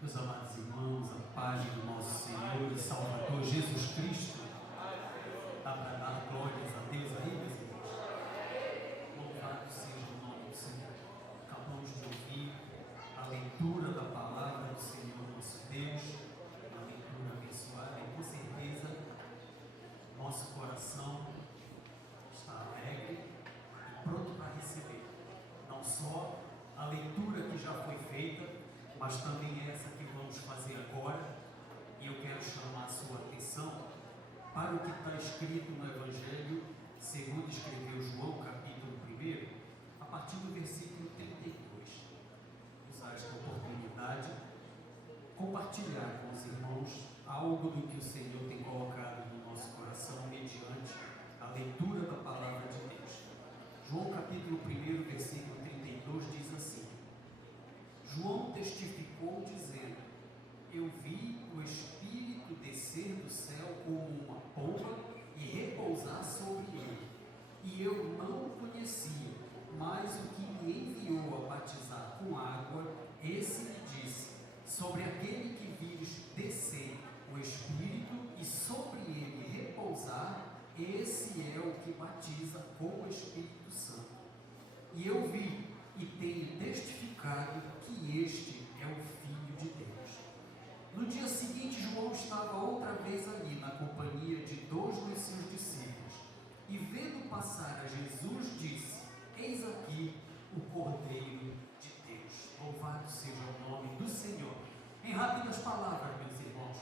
Meus amados irmãos, a paz do nosso Senhor e Salvador Jesus Cristo. Dá para dar glórias a Deus aí, meus irmãos? Louvado seja o nome do Senhor. Acabamos de ouvir a leitura da palavra do Senhor nosso Deus, uma leitura abençoada, e com certeza nosso coração está alegre e pronto para receber não só a leitura que já foi feita, mas também essa que vamos fazer agora. E eu quero chamar a sua atenção para o que está escrito no Evangelho segundo escreveu João, capítulo 1, a partir do versículo 32. Usar esta oportunidade, compartilhar com os irmãos algo do que o Senhor tem colocado no nosso coração mediante a leitura da palavra de Deus. João capítulo 1, versículo 32 diz assim: João testificou dizendo: eu vi o Espírito descer do céu como uma pomba e repousar sobre ele, e eu não o conhecia, mas o que me enviou a batizar com água, esse me disse: sobre aquele que vires descer o Espírito e sobre ele repousar, esse é o que batiza com o Espírito Santo. E eu vi e tenho testificado que este é o Filho de Deus. No dia seguinte, João estava outra vez ali, na companhia de 2 dos seus discípulos, e vendo passar a Jesus, disse: eis aqui o Cordeiro de Deus. Louvado seja o nome do Senhor. Em rápidas palavras, meus irmãos,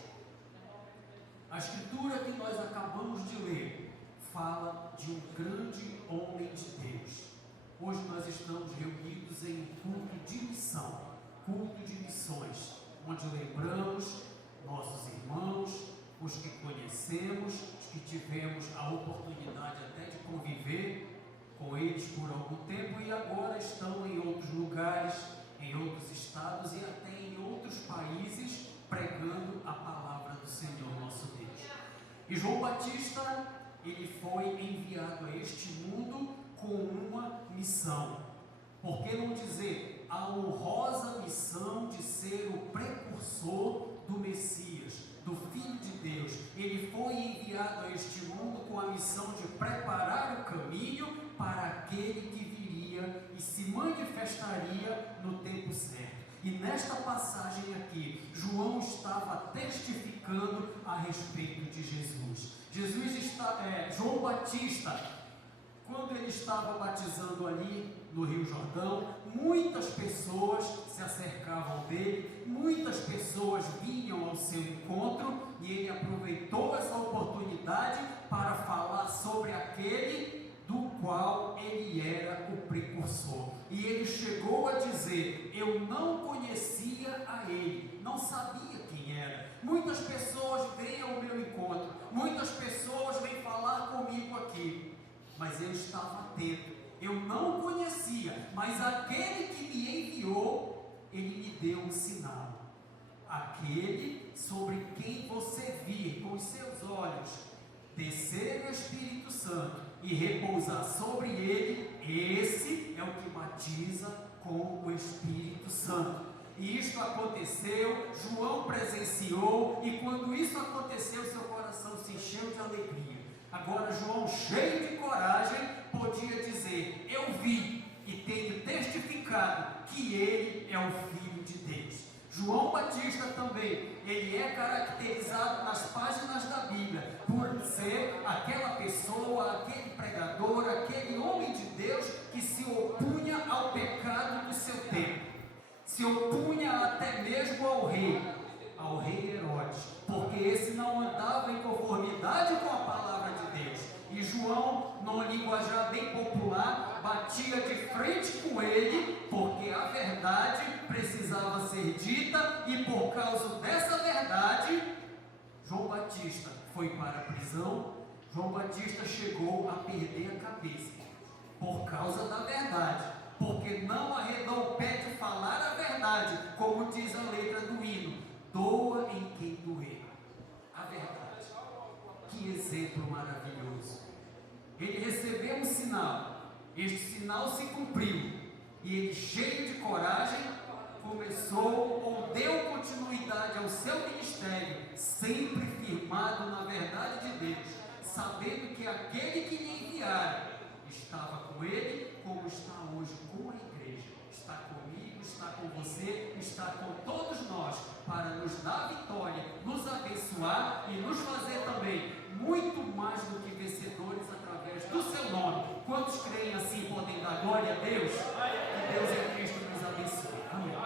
a escritura que nós acabamos de ler fala de um grande homem de Deus. Hoje nós estamos reunidos em um culto de missão, culto de missões, onde lembramos nossos irmãos, os que conhecemos, os que tivemos a oportunidade até de conviver com eles por algum tempo e agora estão em outros lugares, em outros estados e até em outros países pregando a palavra do Senhor nosso Deus. E João Batista, ele foi enviado a este mundo com uma missão. Por que não dizer a honrosa missão de ser o precursor do Messias, do Filho de Deus? Ele foi enviado a este mundo com a missão de preparar o caminho para aquele que viria e se manifestaria no tempo certo. E nesta passagem aqui, João estava testificando a respeito de Jesus. João Batista, quando ele estava batizando ali no Rio Jordão, muitas pessoas se acercavam dele, muitas pessoas vinham ao seu encontro, e ele aproveitou essa oportunidade para falar sobre aquele do qual ele era o precursor. E ele chegou a dizer: eu não conhecia a ele, não sabia quem era. Muitas pessoas vêm ao meu encontro, muitas pessoas vêm falar comigo aqui, mas eu estava atento, eu não conhecia, mas aquele que me enviou, ele me deu um sinal. Aquele sobre quem você vir com os seus olhos descer o Espírito Santo e repousar sobre ele, esse é o que batiza com o Espírito Santo. E isto aconteceu, João presenciou, e quando isso aconteceu, seu coração se encheu de alegria. Agora João, cheio de coragem, podia dizer: eu vi e tenho testificado que ele é o Filho de Deus. João Batista também, ele é caracterizado nas páginas da Bíblia por ser aquela pessoa, aquele pregador, aquele homem de Deus que se opunha ao pecado do seu tempo, se opunha até mesmo ao rei Herodes, porque esse não andava em conformidade com a palavra de Deus. E João, num linguajar bem popular, batia de frente com ele, porque a verdade precisava ser dita, e por causa dessa verdade, João Batista foi para a prisão. João Batista chegou a perder a cabeça, por causa da verdade, porque não arredou o pé de falar a verdade, como diz a letra do hino: doa em quem doer. A verdade. Que exemplo maravilhoso. Ele recebeu um sinal, este sinal se cumpriu, e ele, cheio de coragem, começou ou deu continuidade ministério, sempre firmado na verdade de Deus, sabendo que aquele que lhe enviara estava com ele, como está hoje com a igreja. Está comigo, está com você, está com todos nós, para nos dar vitória, nos abençoar e nos fazer também muito mais do que vencedores através do seu nome. Quantos creem assim podem dar glória a Deus? Que Deus em Cristo nos abençoe. Amém.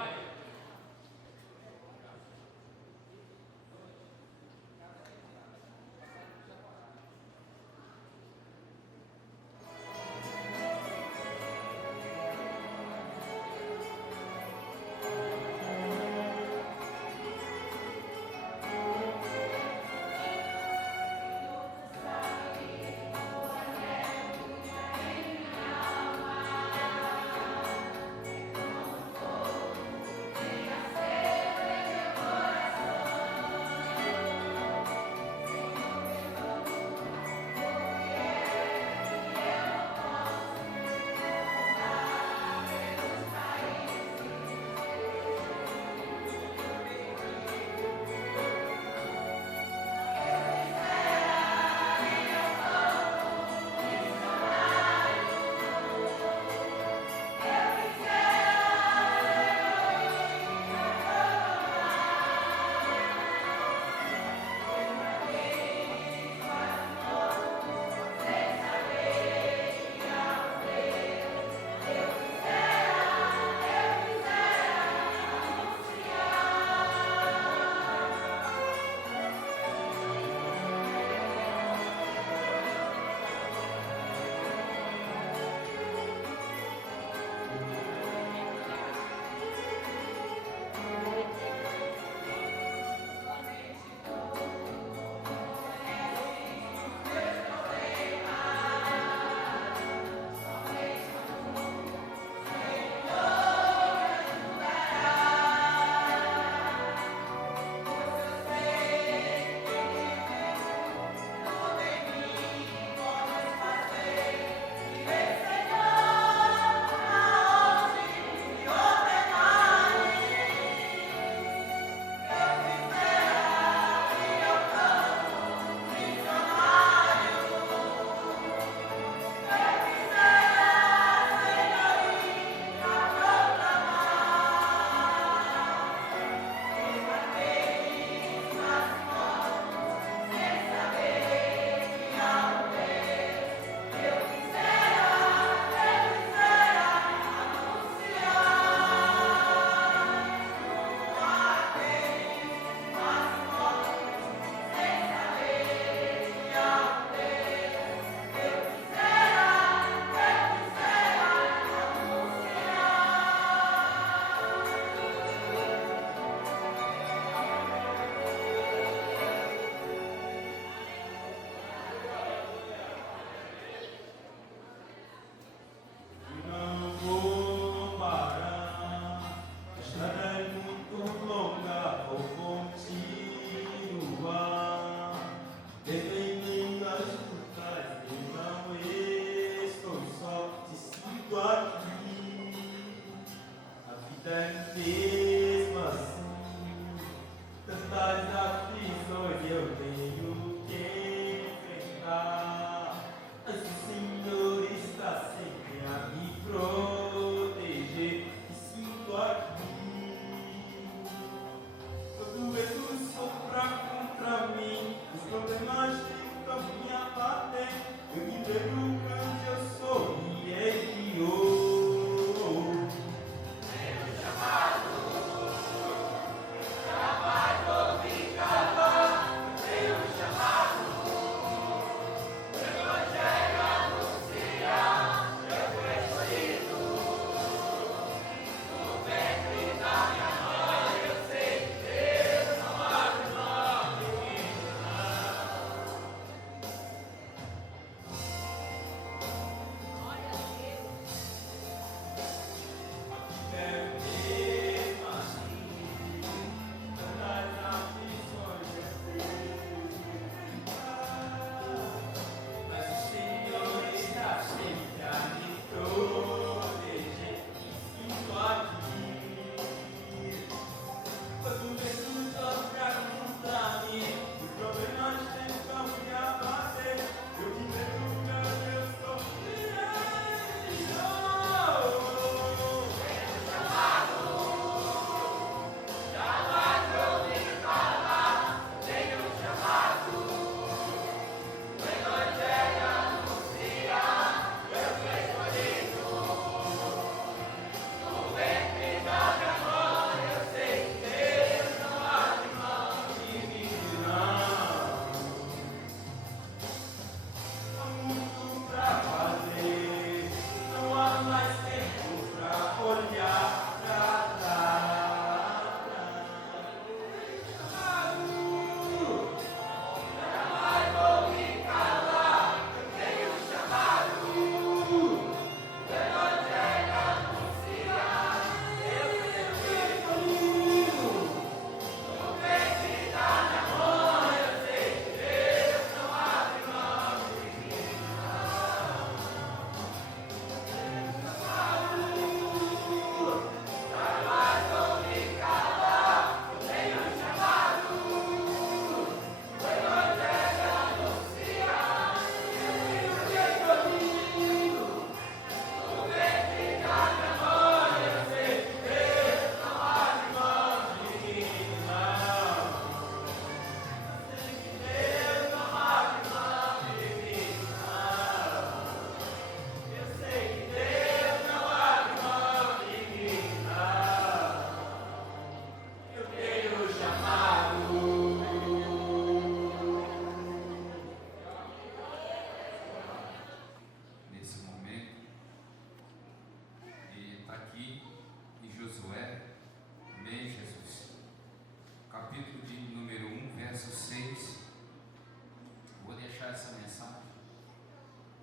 deixar essa mensagem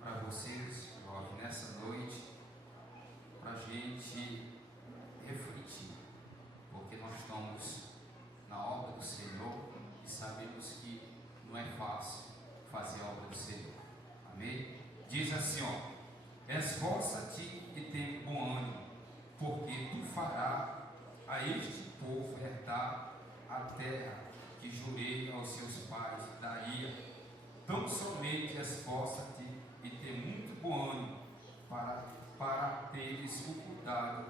para vocês, jovens, nessa noite, para a gente refletir, porque nós estamos na obra do Senhor e sabemos que não é fácil fazer a obra do Senhor. Amém? Diz assim, ó: esforça-te e tem bom ânimo, porque tu farás a este povo herdar a terra que jurei aos seus pais daria. Tão somente esforça-te e tem muito bom ânimo para teres o cuidado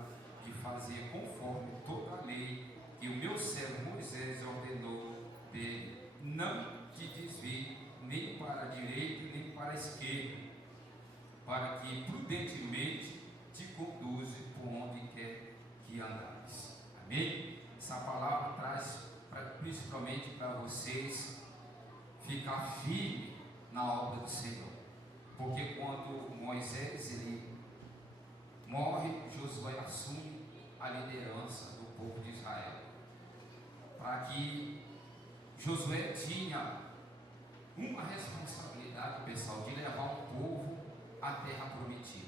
de fazer conforme toda a lei que o meu servo Moisés ordenou dele. Não te desvie nem para a direita nem para a esquerda, para que prudentemente te conduza por onde quer que andares. Amém? Essa palavra traz principalmente para vocês ficar firme na obra do Senhor, porque quando Moisés ele morre, Josué assume a liderança do povo de Israel, para que Josué tinha uma responsabilidade, pessoal, de levar o povo à terra prometida.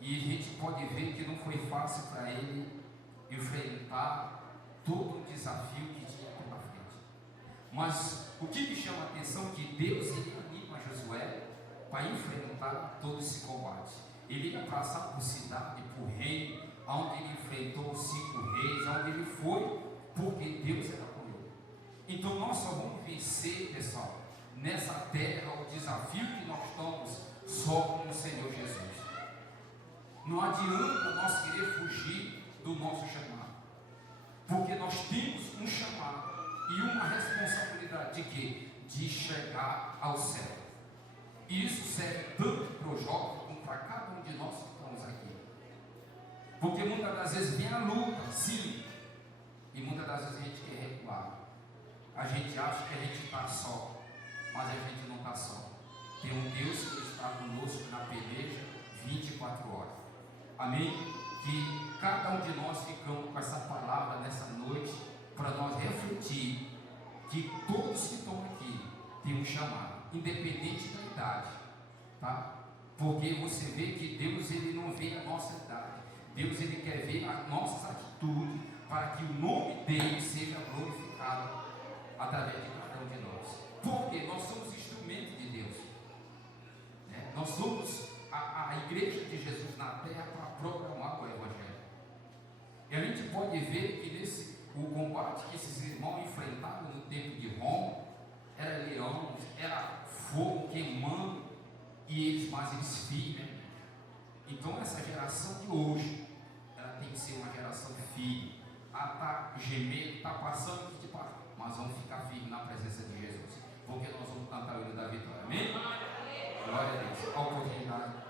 E a gente pode ver que não foi fácil para ele enfrentar todo o desafio que tinha pela frente. Mas o que me chama a atenção é que Deus anima Josué para enfrentar todo esse combate. Ele ia passar por cidade, por reino, onde ele enfrentou 5 reis, onde ele foi, porque Deus era com ele. Então nós só vamos vencer, pessoal, nessa terra, o desafio que nós estamos só com o Senhor Jesus. Não adianta nós querer fugir do nosso chamado, porque nós temos um chamado e uma responsabilidade de quê? De chegar ao céu. E isso serve tanto para o jovem como para cada um de nós que estamos aqui, porque muitas das vezes vem a luta, sim, e muitas das vezes a gente quer recuar, a gente acha que a gente está só, mas a gente não está só. Tem um Deus que está conosco na peleja 24 horas. Amém? Que cada um de nós ficamos com essa palavra nessa noite, para nós refletir que todos que estão aqui têm um chamado, independente da idade, tá? Porque você vê que Deus ele não vê a nossa idade, Deus ele quer ver as nossas atitudes, para que o nome dele seja glorificado através de cada um de nós, porque nós somos instrumentos de Deus, né? Nós somos a igreja de Jesus na terra para proclamar o Evangelho. E a gente pode ver que o combate que esses irmãos enfrentaram no tempo de Roma era leões, era fogo queimando, mas eles firmes. Então essa geração de hoje, ela tem que ser uma geração firme. Ela está gemendo, está passando, mas vamos ficar firmes na presença de Jesus, porque nós vamos cantar o hino da vitória. Amém? Glória a Deus. A oportunidade.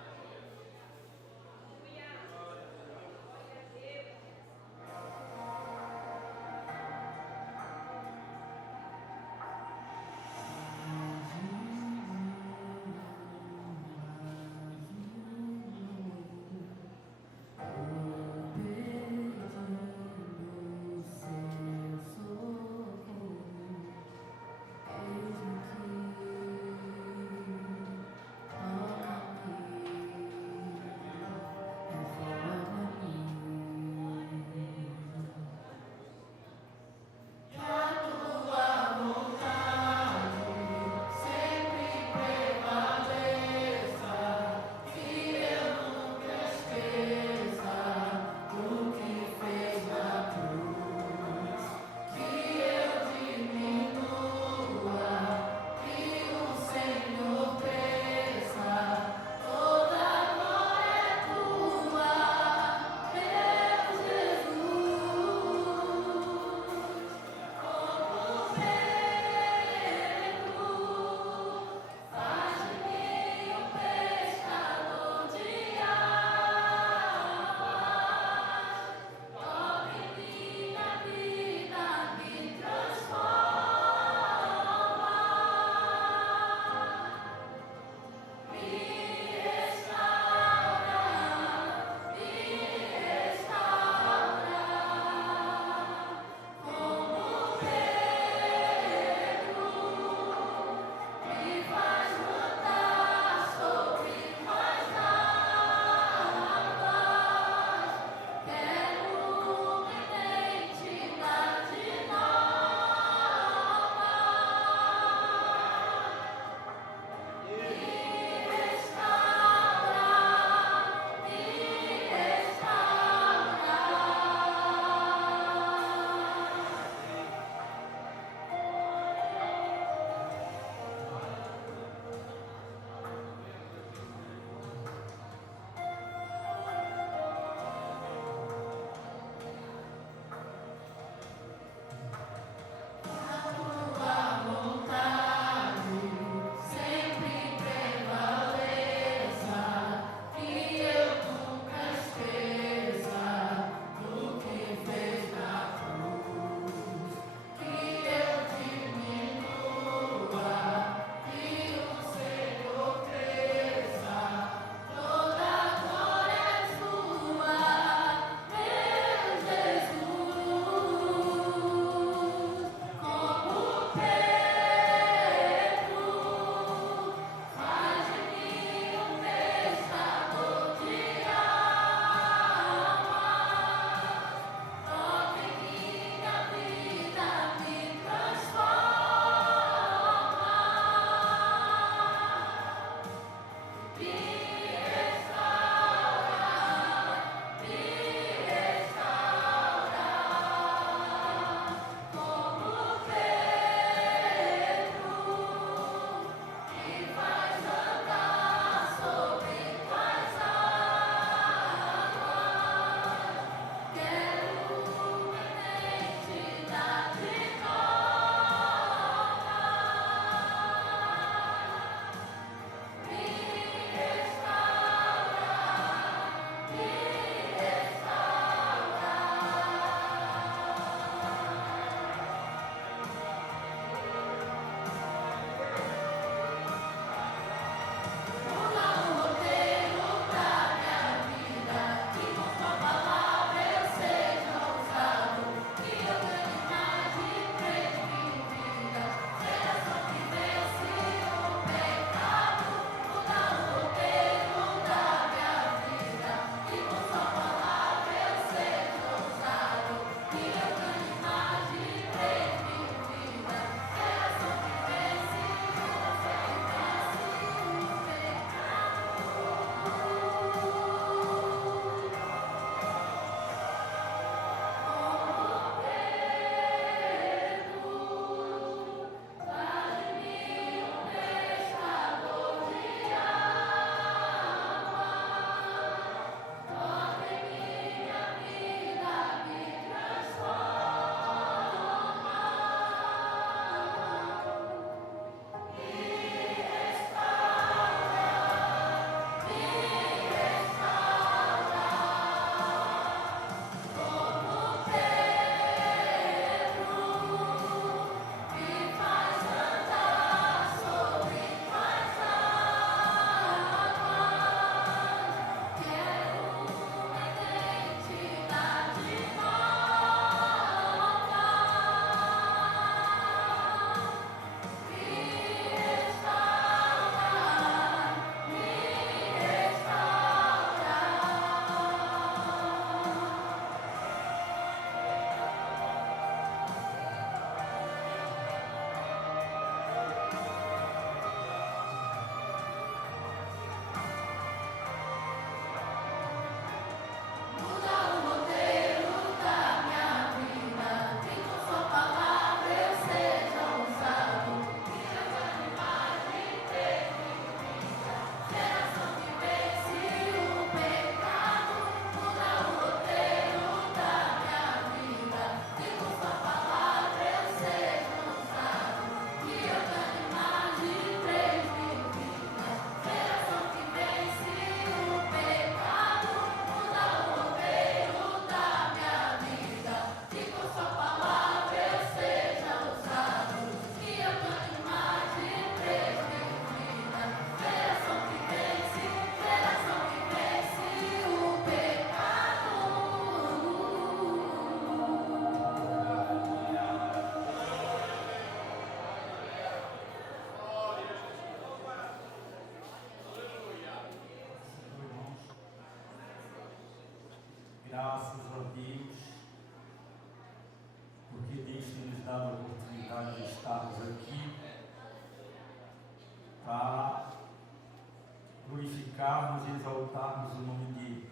glorificarmos e exaltarmos o nome dele.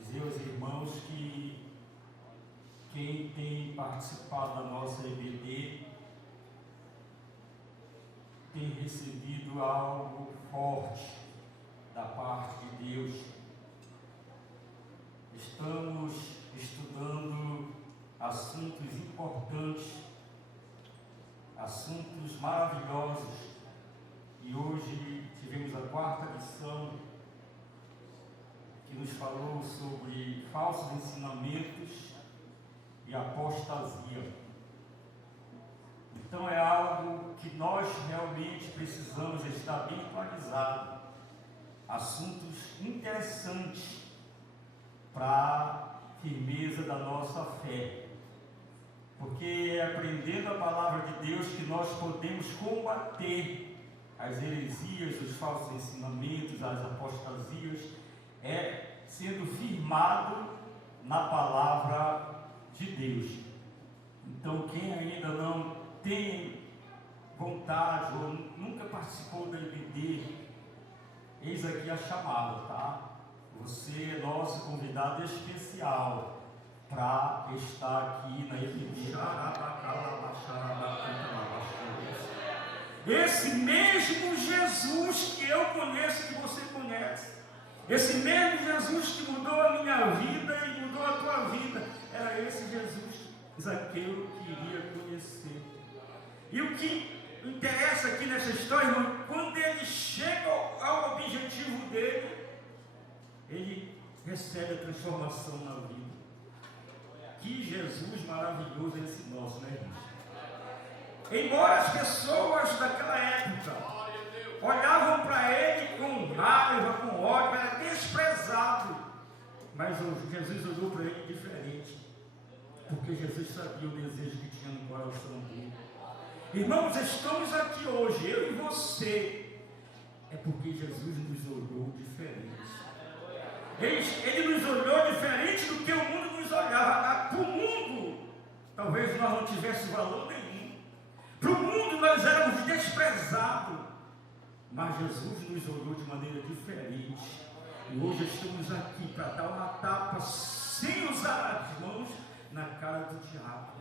Dizer aos irmãos que quem tem participado da nossa EBD tem recebido algo forte da parte de Deus. Estamos estudando assuntos importantes, assuntos maravilhosos, e hoje tivemos a 4ª lição que nos falou sobre falsos ensinamentos e apostasia. Então é algo que nós realmente precisamos estar bem atualizados, assuntos interessantes para a firmeza da nossa fé, porque é aprendendo a palavra de Deus que nós podemos combater as heresias, os falsos ensinamentos, as apostasias, sendo firmado na palavra de Deus. Então, quem ainda não tem vontade ou nunca participou da EBD, eis aqui a chamada, tá? Você é nosso convidado especial para estar aqui na EBD. Esse mesmo Jesus que eu conheço, que você conhece, esse mesmo Jesus que mudou a minha vida e mudou a tua vida, era esse Jesus que Zaqueu queria conhecer. E o que interessa aqui nessa história, irmão, quando ele chega ao objetivo dele, ele recebe a transformação na vida. Que Jesus maravilhoso é esse nosso, né, irmão? Embora as pessoas daquela época olhavam para ele com raiva, com ódio, era desprezado, mas Jesus olhou para ele diferente, porque Jesus sabia o desejo que tinha no coração dele. Irmãos, estamos aqui hoje, eu e você, é porque Jesus nos olhou diferente. Ele nos olhou diferente do que o mundo nos olhava. Para o mundo, talvez nós não tivéssemos valor nenhum. Para o mundo nós éramos desprezados. Mas Jesus nos olhou de maneira diferente. E hoje estamos aqui para dar uma tapa sem usar as mãos na cara do diabo.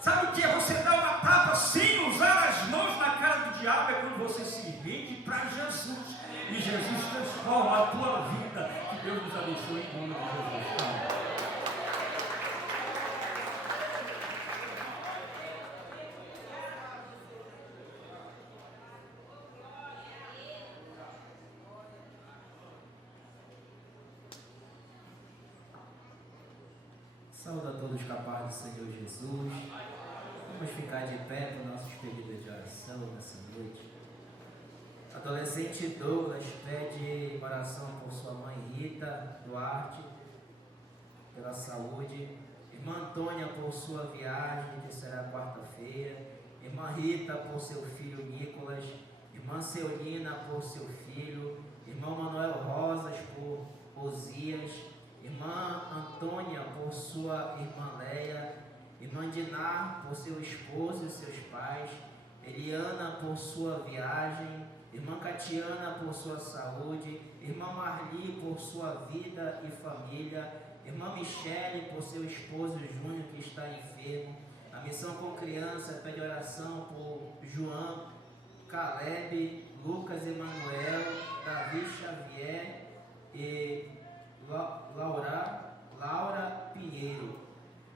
Sabe o que é você dar uma tapa sem usar as mãos na cara do diabo? É quando você se rende para Jesus. E Jesus transforma a tua vida. Que Deus nos abençoe em nome de Jesus. Amém. Saúde a todos com a paz do Senhor Jesus. Vamos ficar de pé para nossos pedidos de oração nessa noite. Adolescente Douglas pede oração por sua mãe Rita Duarte, pela saúde. Irmã Antônia por sua viagem, que será quarta-feira. Irmã Rita por seu filho Nicolas. Irmã Ceolina por seu filho. Irmão Manuel Rosas por Osias. Irmã Antônia por sua irmã Leia, irmã Dinar por seu esposo e seus pais, Eliana por sua viagem, irmã Catiana por sua saúde, irmã Marli por sua vida e família, irmã Michele por seu esposo Júnior que está enfermo. A Missão com Criança pede oração por João, Caleb, Lucas Emanuel, Davi Xavier e Laura Pinheiro.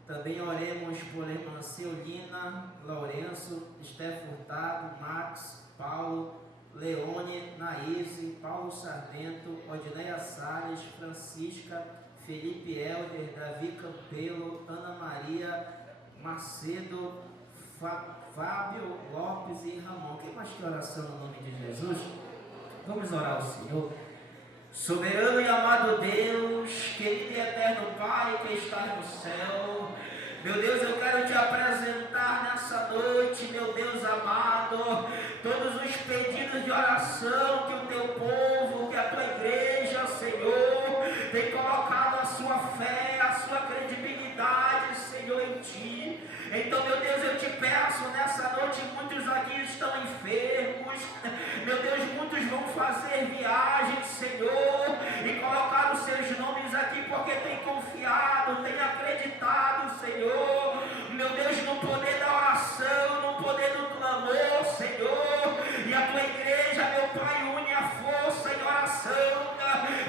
Também oremos por irmã Ceolina, Lourenço, Esté Furtado, Max, Paulo, Leone, Naíse, Paulo Sarmento, Odileia Salles, Francisca, Felipe Helder, Davi Campelo, Ana Maria Macedo, Fábio Lopes e Ramon. Quem mais quer oração no nome de Jesus? Vamos orar ao Senhor. Soberano e amado Deus, querido e eterno Pai que está no céu, meu Deus, eu quero te apresentar nessa noite, meu Deus amado, todos os pedidos de oração que o teu povo, que a tua igreja, Senhor, tem colocado a sua fé, a sua credibilidade, Senhor, em ti. Então, meu Deus, eu te peço nessa noite, muitos aqui estão enfermos, meu Deus, Deus, muitos vão fazer viagens, Senhor, e colocar os seus nomes aqui porque tem confiado, tem acreditado, Senhor, meu Deus, no poder da oração, no poder do clamor, Senhor, e a tua igreja, meu Pai, une a força em oração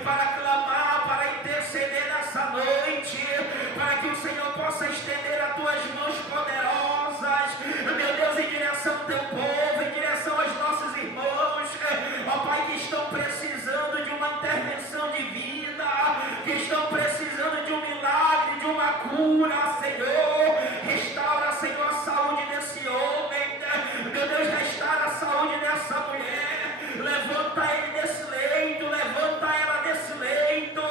para clamar, para interceder nessa noite, para que o Senhor possa estender as tuas mãos poderosas, meu Deus, em direção ao teu povo, em direção aos nossos irmãos, ó Pai, que estão precisando de uma intervenção divina, que estão precisando de um milagre, de uma cura, Senhor. Restaura, Senhor, a saúde desse homem, meu Deus, restaura a saúde dessa mulher, levanta ele desse leito, levanta ela desse leito,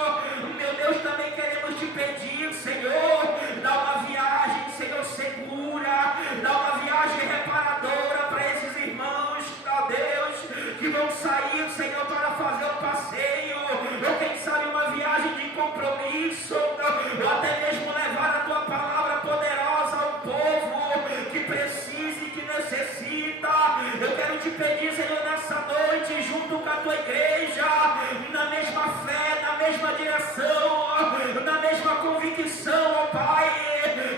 meu Deus, também queremos te pedir, Senhor, dá uma viagem, Senhor, segura, dá uma viagem reparadora para esses irmãos, ó Deus, que vão sair, Senhor, para fazer um passeio, ou quem sabe uma viagem de compromisso, ou até mesmo levar a tua palavra poderosa ao povo que precisa e que necessita. Eu quero te pedir, Senhor, nessa noite, junto com a tua igreja, na mesma fé, na mesma direção, na mesma convicção, ó Pai,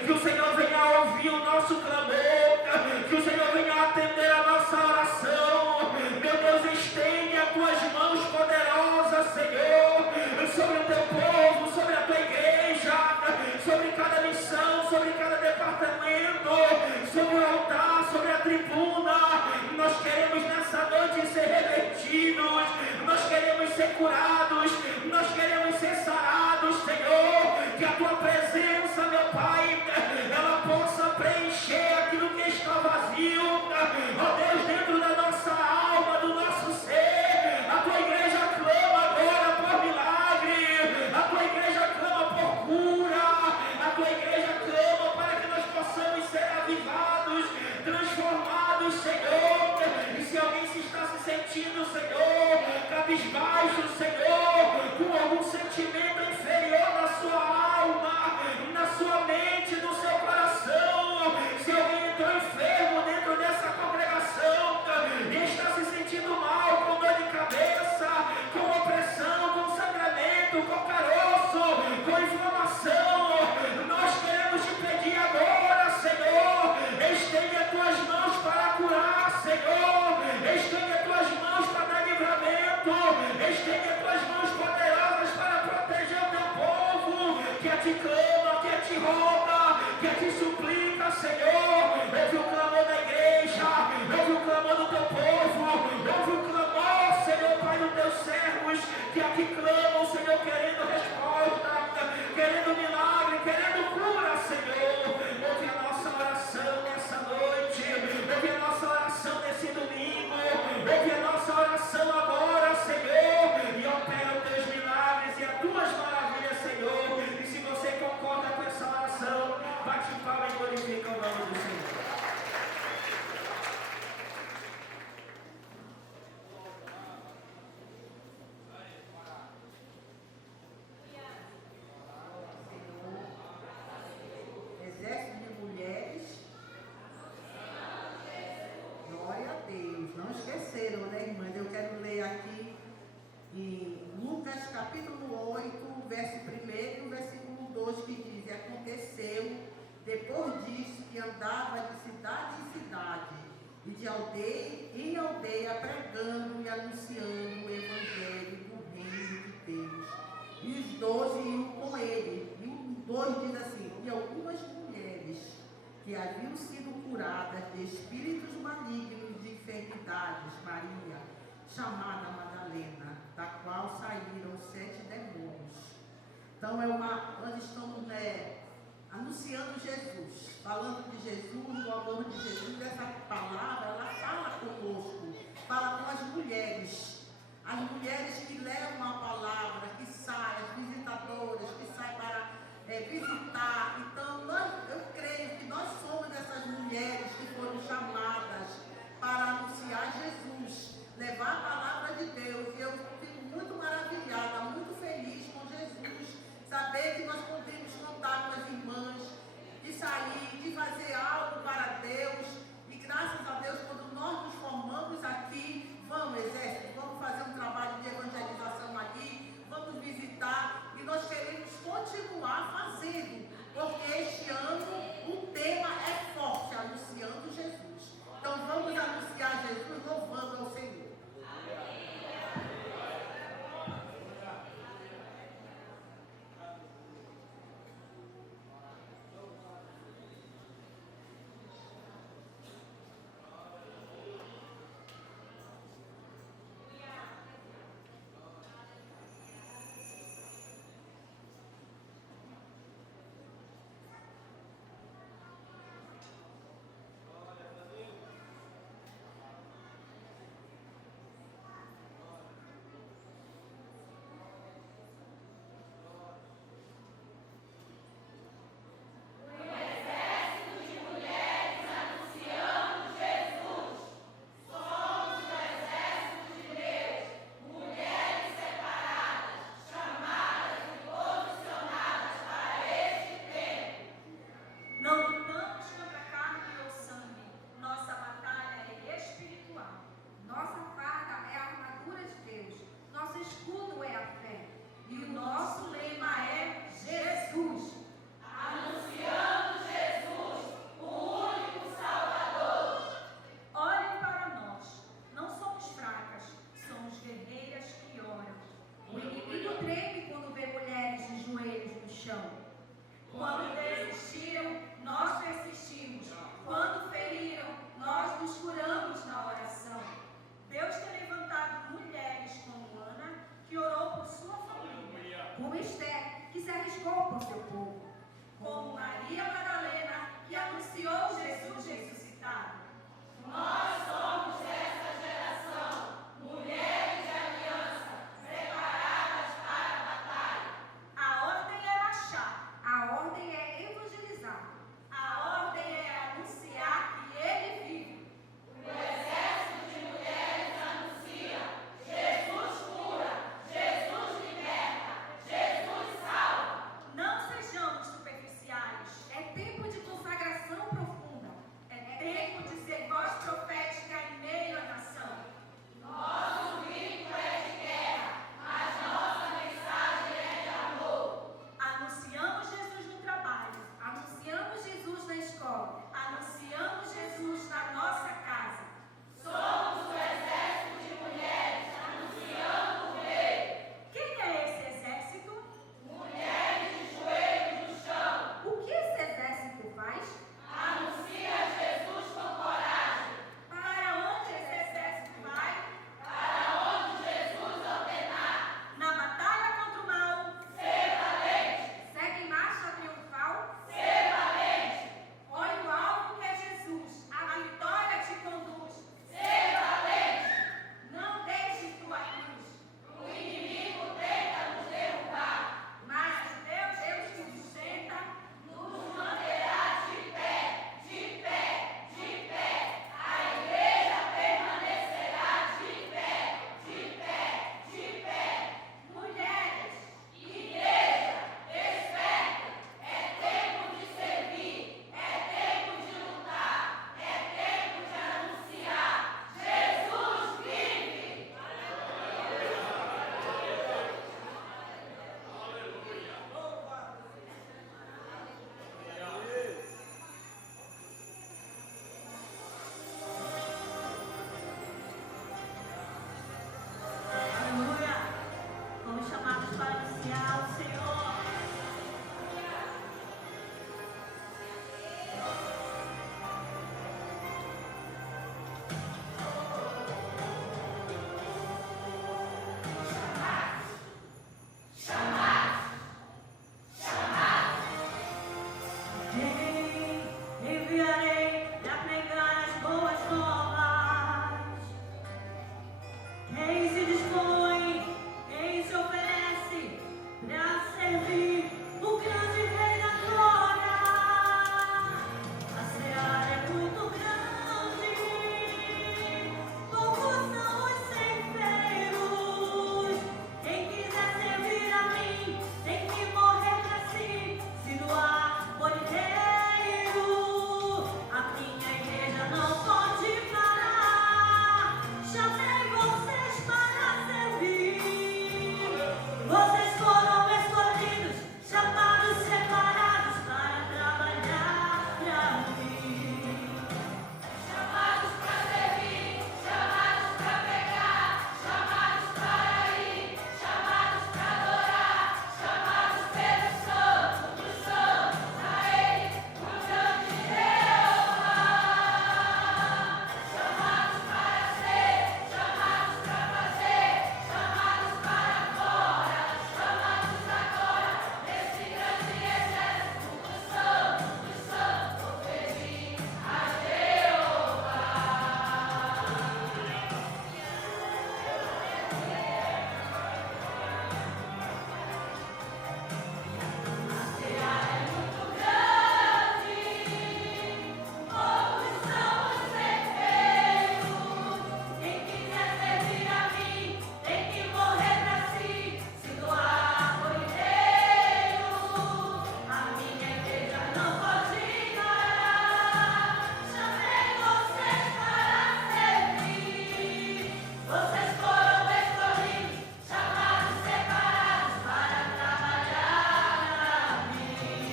que o Senhor venha ouvir o nosso clamor, que o Senhor venha atender a nossa oração. Meu Deus, estende as tuas mãos poderosas, Senhor, sobre o teu povo, sobre a tua igreja, sobre cada missão, sobre cada departamento, sobre o altar, sobre a tribuna. Nós queremos nessa noite ser revertidos, nós queremos ser curados, nós queremos ser sarados, Senhor, que a tua presença, meu Pai, ela possa preencher aquilo que está vazio, ó Deus, dentro da nossa alma, do nosso ser. A tua igreja clama agora por milagre, a tua igreja clama por cura, a tua igreja clama para que nós possamos ser avivados, transformados, Senhor. E se alguém se está se sentindo, Senhor, cabisbaixo, Senhor, com algum sentimento inferior na sua alma, na sua mente, no seu coração, se alguém entrou enfermo dentro dessa congregação e está se sentindo mal, com dor de cabeça, com opressão, com sangramento, com caroço, com inflamação, nós queremos te pedir agora, Senhor, estende as tuas mãos para curar, Senhor, estende as tuas mãos para dar livramento, estende as tuas mãos poderosas para proteger o teu povo, que a te clama, que a te roga, que a te suplica, Senhor. Ouve o clamor da igreja, ouve o clamor do teu povo, ouve o clamor, Senhor, Pai, dos teus servos, que aqui clamam, Senhor, querendo resposta, querendo milagre, querendo cura, Senhor. Ouve a nossa oração nessa noite, ouve a nossa oração nesse domingo, ouve a nossa oração agora, Senhor, e opera os teus milagres e as tuas maravilhas, Senhor. E se você concorda com essa oração, bate palma e glorifica o nome do Senhor. Exército de mulheres. Glória a Deus. Não esqueceram, né, irmãs? Eu quero ler aqui em Lucas capítulo 8, verso 1 e o versículo 2, que diz: E aconteceu depois disso que andava de cidade em cidade e de aldeia em aldeia, pregando e anunciando o evangelho do reino de Deus. E os 12 iam com ele. E o 2 diz assim: E algumas mulheres que haviam sido curadas de espíritos malignos de enfermidades, Maria, chamada Madalena, da qual saíram 7 demônios. Então nós estamos anunciando Jesus, falando de Jesus, do amor de Jesus. Essa palavra, ela fala conosco, fala com as mulheres que levam a palavra, que saem, as visitadoras, que saem para visitar. Então eu creio que nós somos essas mulheres que foram chamadas para anunciar Jesus, levar a palavra de Deus. E eu fico muito maravilhada, muito feliz com Jesus, saber que nós podemos contar com as irmãs, de sair, de fazer algo para Deus. E graças a Deus, quando nós nos formamos aqui, vamos, exército, Enviarei para pregar as boas novas. Quem se dispõe, quem se oferece para servir o grande Rei da Glória. A seara é muito grande, poucos são os ceifeiros. Quem quiser servir a mim, tem que morrer pra si, se doar por inteiro. A minha igreja não pode parar. Chamei vocês para servir. Vocês foram escolhidos, chamados, separados para trabalhar pra mim. Chamados para servir, chamados para pregar, chamados para ir, chamados para adorar, chamados pelo Santo dos Santos, a Ele, o grande Jeová. Chamados para ser, chamados para fazer, chamados para fora, chamados agora, nesse grande exército dos santos, ofereci a Jeová. A seara é muito grande, poucos são os ceifeiros. Quem quiser servir a mim, tem que morrer pra si, se doar por inteiro. A minha igreja não pode parar. Chamei vocês para servir. Vocês foram escolhidos, chamados, separados para trabalhar pra mim.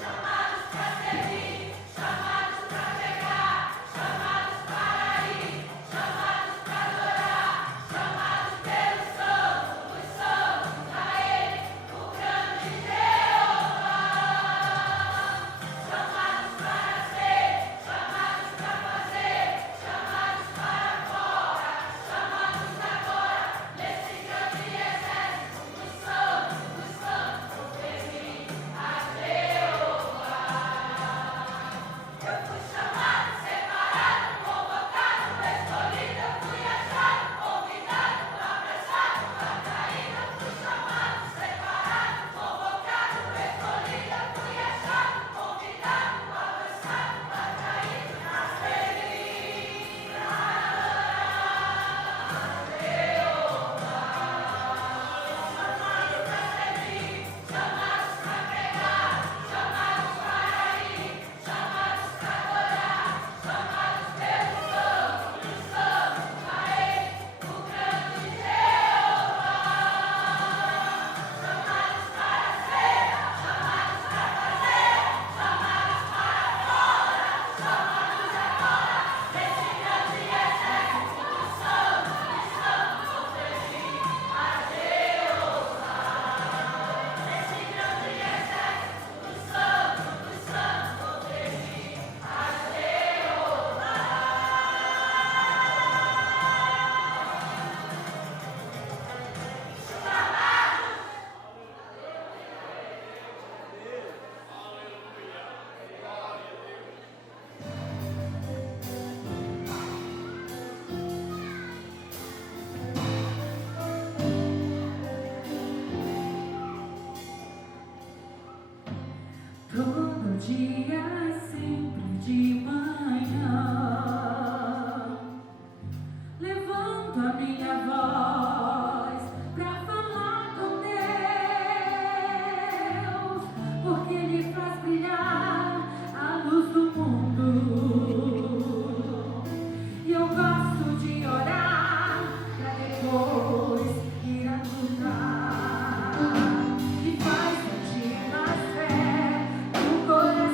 Chamados para servir, chamados para pregar, chamados para ir, chamados para adorar, chamados pelo Santo dos Santos, a Ele, o grande Jeová. Chamados para ser, chamados para fazer, chamados para fora, chamados agora, nesse grande exército dos santos, ofereci a Jeová. Eu fui chamado, separado, convocado, escolhido, eu fui achado, convidado, apressado, atraído. Eu fui chamado, separado, convocado, escolhido, eu fui achado, convidado, apressado, atraído. Nasci para adorar a Jeová. Chamados para servir, chamados para pregar, chamados para ir, chamados para adorar, chamados pelo Santo dos Santos, a Ele, o grande Jeová. Chamados para ser, chamados para fazer, chamados para fora, chamados agora, nesse grande exército dos santos, ofereci a Jeová. Nesse grande exército dos santos, ofereci a todo dia, sempre de manhã, levanto a minha voz pra falar com Deus, porque Ele faz brilhar a luz do mundo. E eu gosto de orar pra depois ir a lutar. E faz sentir mais fé no coração.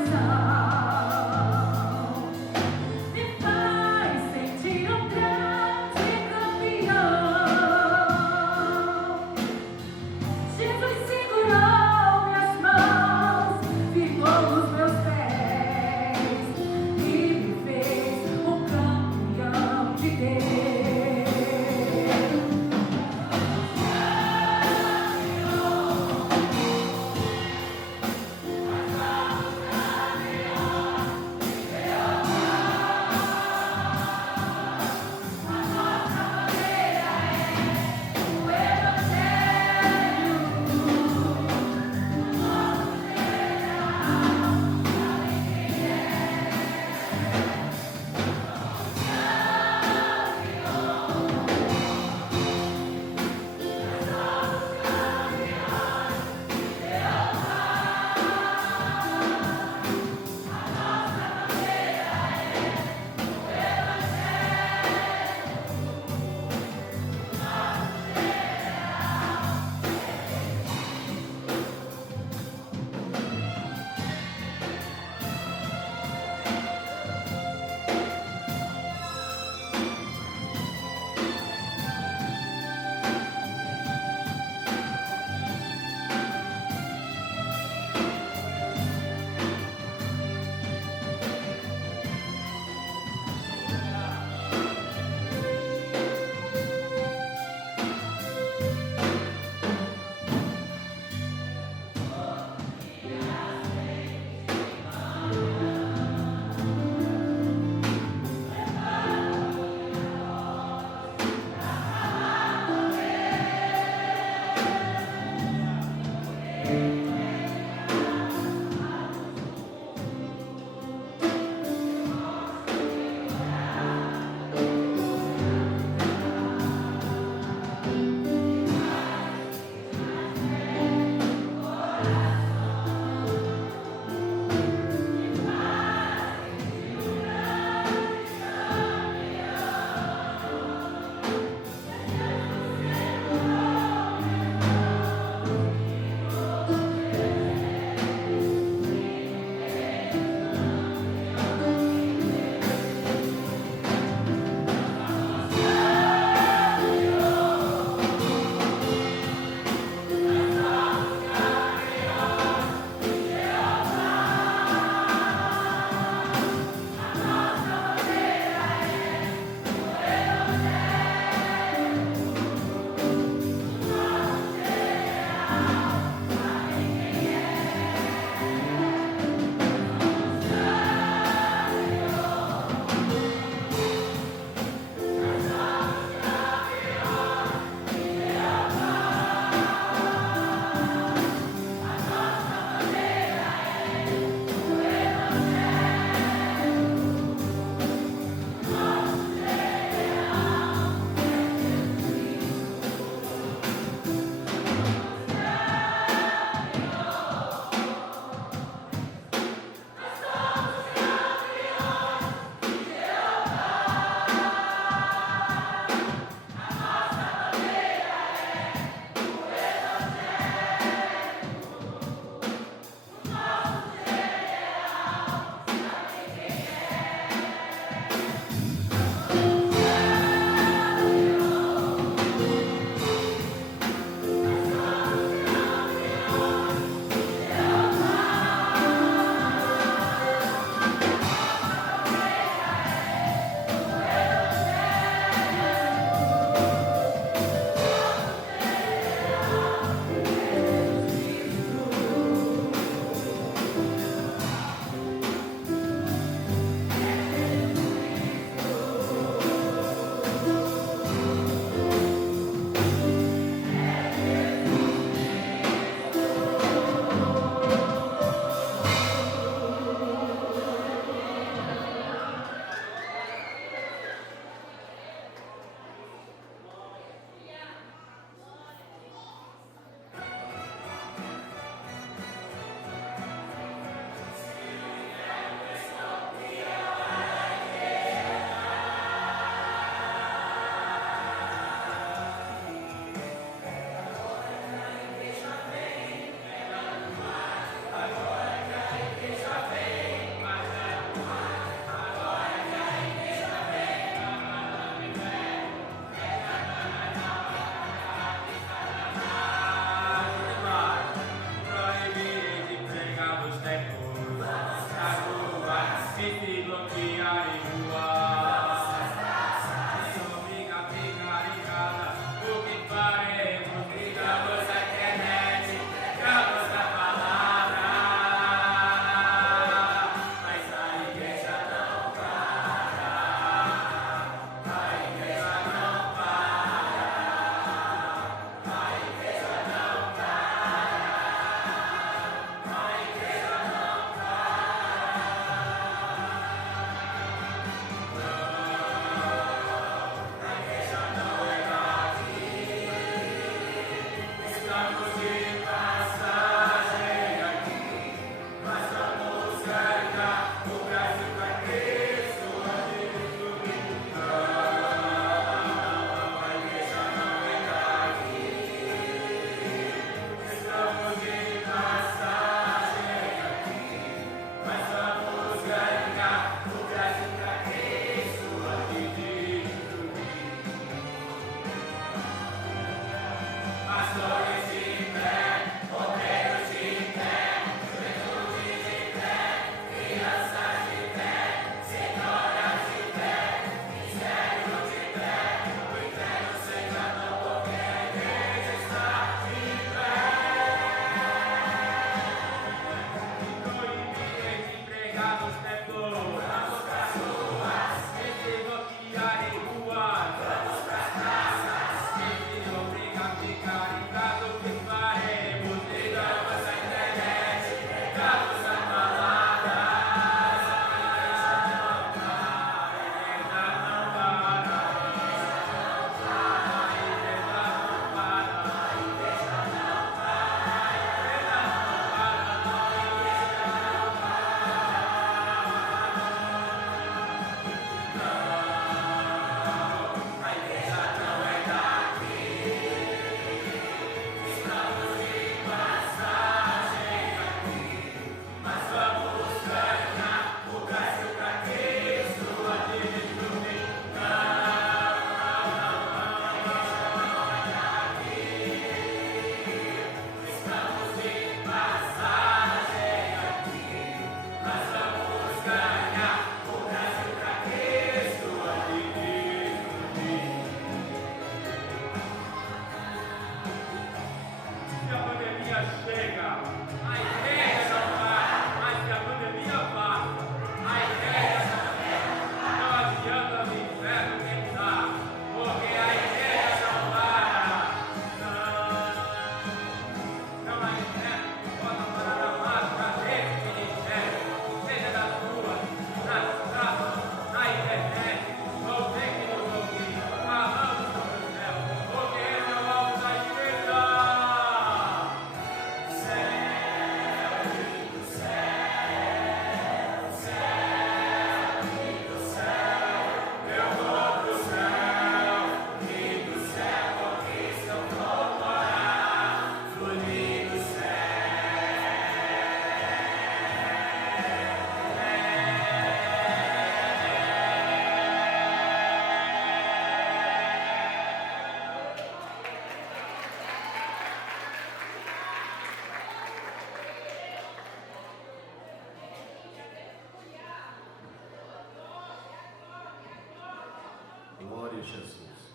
Glória a Jesus.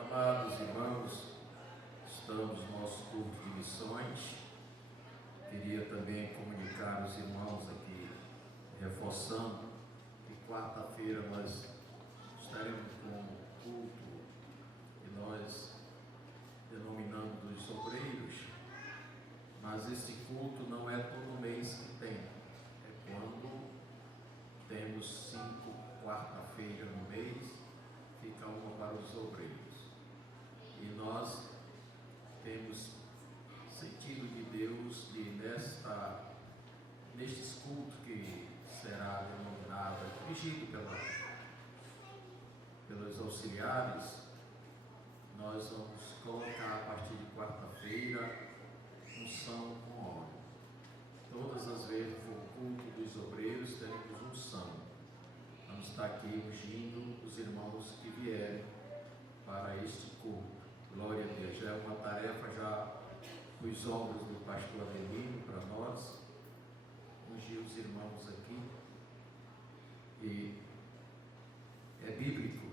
Amados irmãos, estamos no nosso culto de missões. Queria também comunicar aos irmãos aqui, reforçando que quarta-feira nós estaremos com um culto que nós denominamos dos obreiros, mas esse culto não é todo mês que tem, é quando temos 5 quarta-feiras no mês, fica uma para os obreiros. E nós temos sentido de Deus que nestes cultos que será denominado, dirigido pelos auxiliares, nós vamos colocar a partir de quarta-feira unção com óleo. Todas as vezes que for o culto dos obreiros, teremos unção. Vamos estar aqui ungindo os irmãos que vierem para este culto. Glória a Deus. Já é uma tarefa já os ombros do pastor Adelino para nós, ungir os irmãos aqui. E é bíblico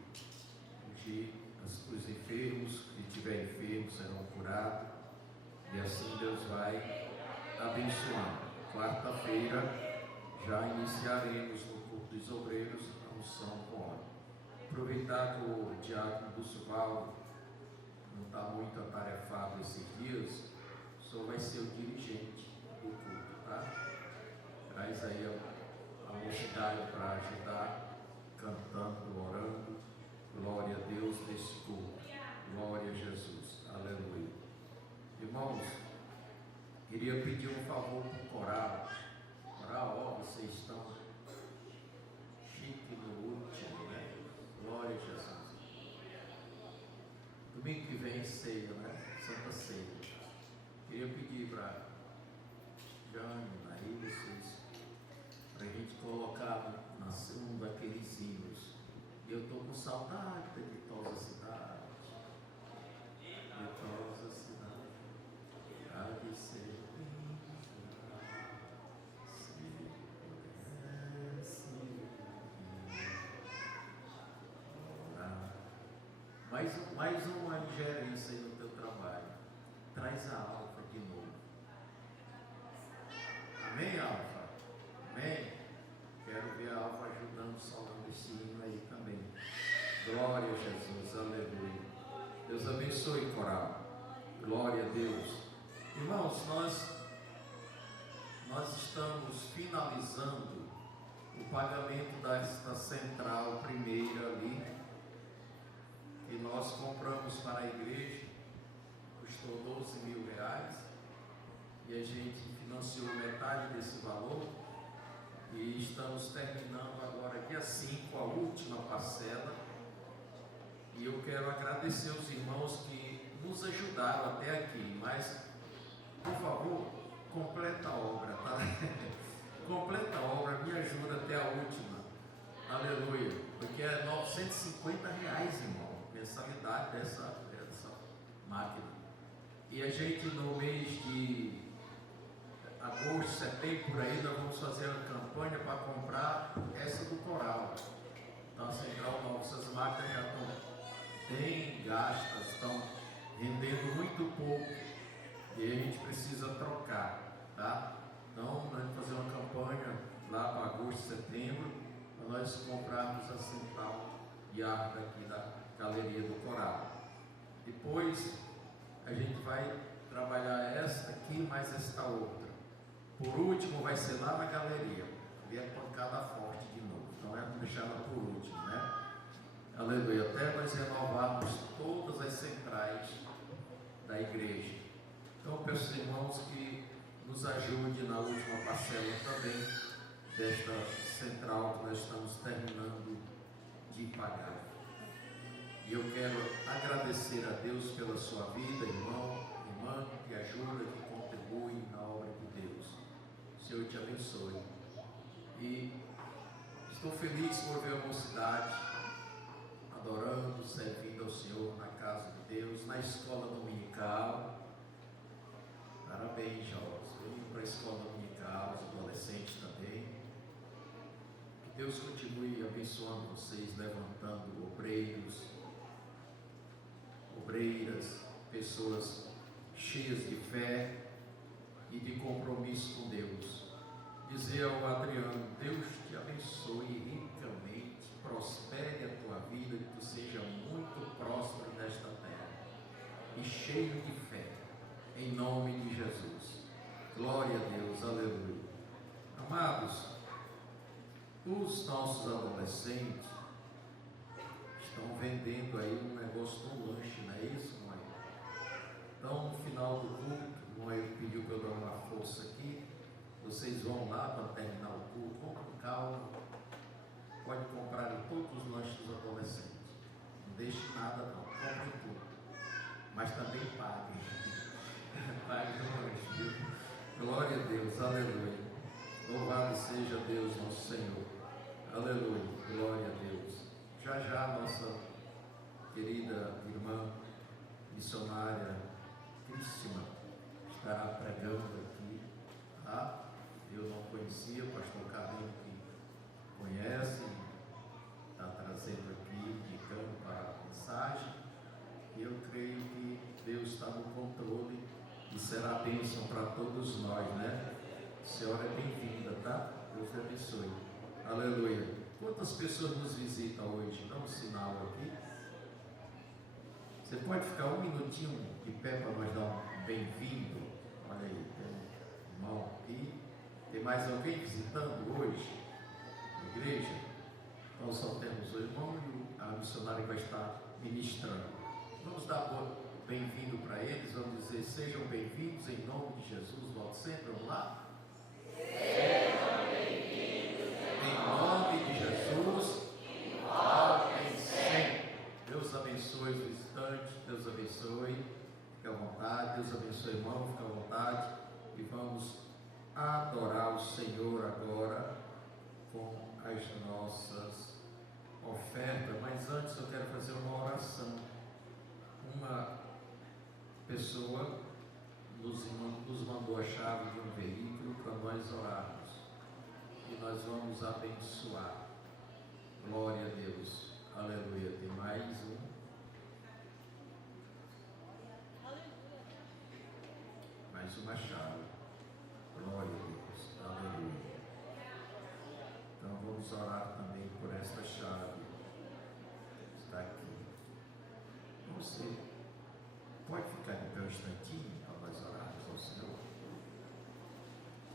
ungir os enfermos, que estiver enfermos serão curados, e assim Deus vai abençoando. Quarta-feira já iniciaremos no culto dos obreiros a unção com óleo. Aproveitar que o diácono Dulcivaldo não está muito atarefado esses dias, só vai ser o dirigente do culto, tá? Traz aí a mocidade para ajudar, cantando, orando. Glória a Deus nesse culto. Glória a Jesus. Aleluia. Irmãos, queria pedir um favor para o coral. Coral, ó, vocês estão chique no último, né? Glória a Jesus. Domingo que vem, ceia, né? Santa Ceia. Queria pedir para Jane, aí vocês, para a gente colocar um daqueles hinos. E eu estou com saudade da ditosa cidade. Ditosa cidade. Há de ser. Mais uma ingerência aí no teu trabalho. Traz a Alfa de novo. Amém, Alfa? Amém? Glória a Jesus, aleluia. Deus abençoe, coral. Glória a Deus. Irmãos, nós estamos finalizando o pagamento desta central primeira ali, que nós compramos para a igreja, custou R$12.000, e a gente financiou metade desse valor, e estamos terminando agora dia 5, a última parcela, e eu quero agradecer os irmãos que nos ajudaram até aqui, mas, por favor, completa a obra, tá? Completa a obra, me ajuda até a última, aleluia, porque é R$950, irmão, mensalidade dessa máquina. E a gente, no mês de agosto, setembro, por aí, nós vamos fazer uma campanha para comprar essa do coral. Então, a Central Nova, essas máquinas já estão bem gastas, estão rendendo muito pouco, e a gente precisa trocar, tá? Então, nós vamos fazer uma campanha lá para agosto, setembro, para nós comprarmos a central de ar daqui da Galeria do Coral. Depois, a gente vai trabalhar esta aqui, mais esta outra. Por último, vai ser lá na galeria, e a pancada forte de novo. Então, é deixar ela por último, né? Aleluia. Até nós renovarmos todas as centrais da igreja. Então, peço, irmãos, que nos ajude na última parcela também desta central que nós estamos terminando de pagar. E eu quero agradecer a Deus pela sua vida, irmão, irmã, que ajuda, que contribui na obra de Deus. O Senhor te abençoe. E estou feliz por ver a mocidade adorando, servindo ao Senhor na casa de Deus, na escola dominical. Parabéns, jovens. Venham para a escola dominical, os adolescentes também. Que Deus continue abençoando vocês, levantando obreiros, obreiras, pessoas cheias de fé e de compromisso com Deus. Dizer ao Adriano: Deus te abençoe ricamente, prospere a tua vida, que tu seja muito próspero nesta terra e cheio de fé, em nome de Jesus. Glória a Deus, aleluia. Amados, os nossos adolescentes estão vendendo aí um negócio no lanche, não é isso, mãe? Então, no final do culto, mãe pediu para eu dar uma força aqui. Vocês vão lá para terminar o culto, vão com calma. Pode comprar em todos os lanches dos adolescentes. Não deixe nada não, comprem tudo. Mas também paguem. Paguem o lanche, viu? Glória a Deus, aleluia. Louvado seja Deus nosso Senhor. Aleluia, glória a Deus. Já já nossa querida irmã missionária Cristina estará pregando aqui, tá? Eu não conhecia, o pastor Carlinhos que conhece, está trazendo aqui, indicando para a mensagem, e eu creio que Deus está no controle e será bênção para todos nós, né? A senhora é bem-vinda, tá? Deus te abençoe. Aleluia. Quantas pessoas nos visitam hoje? Dá um sinal aqui. Você pode ficar um minutinho de pé para nós dar um bem-vindo? Olha aí, tem um irmão aqui. Tem mais alguém visitando hoje na igreja? Então só temos o irmão e a missionária que vai estar ministrando. Vamos dar bem-vindo para eles, vamos dizer: sejam bem-vindos em nome de Jesus. Volte sempre, vamos lá? Sejam bem-vindos em nome de Jesus. Voltem sempre. Deus abençoe os visitantes, Deus abençoe. Fique à vontade, Deus abençoe, irmão, fique à vontade. E vamos adorar o Senhor agora com as nossas ofertas. Mas antes eu quero fazer uma oração. Uma pessoa nos mandou a chave de um veículo para nós orarmos, e nós vamos abençoar. Glória a Deus, aleluia. Tem mais um. Mais uma chave. Glória a Deus, aleluia. Então vamos orar também por esta chave. Está você pode ficar de pé um instantinho para nós orarmos ao Senhor.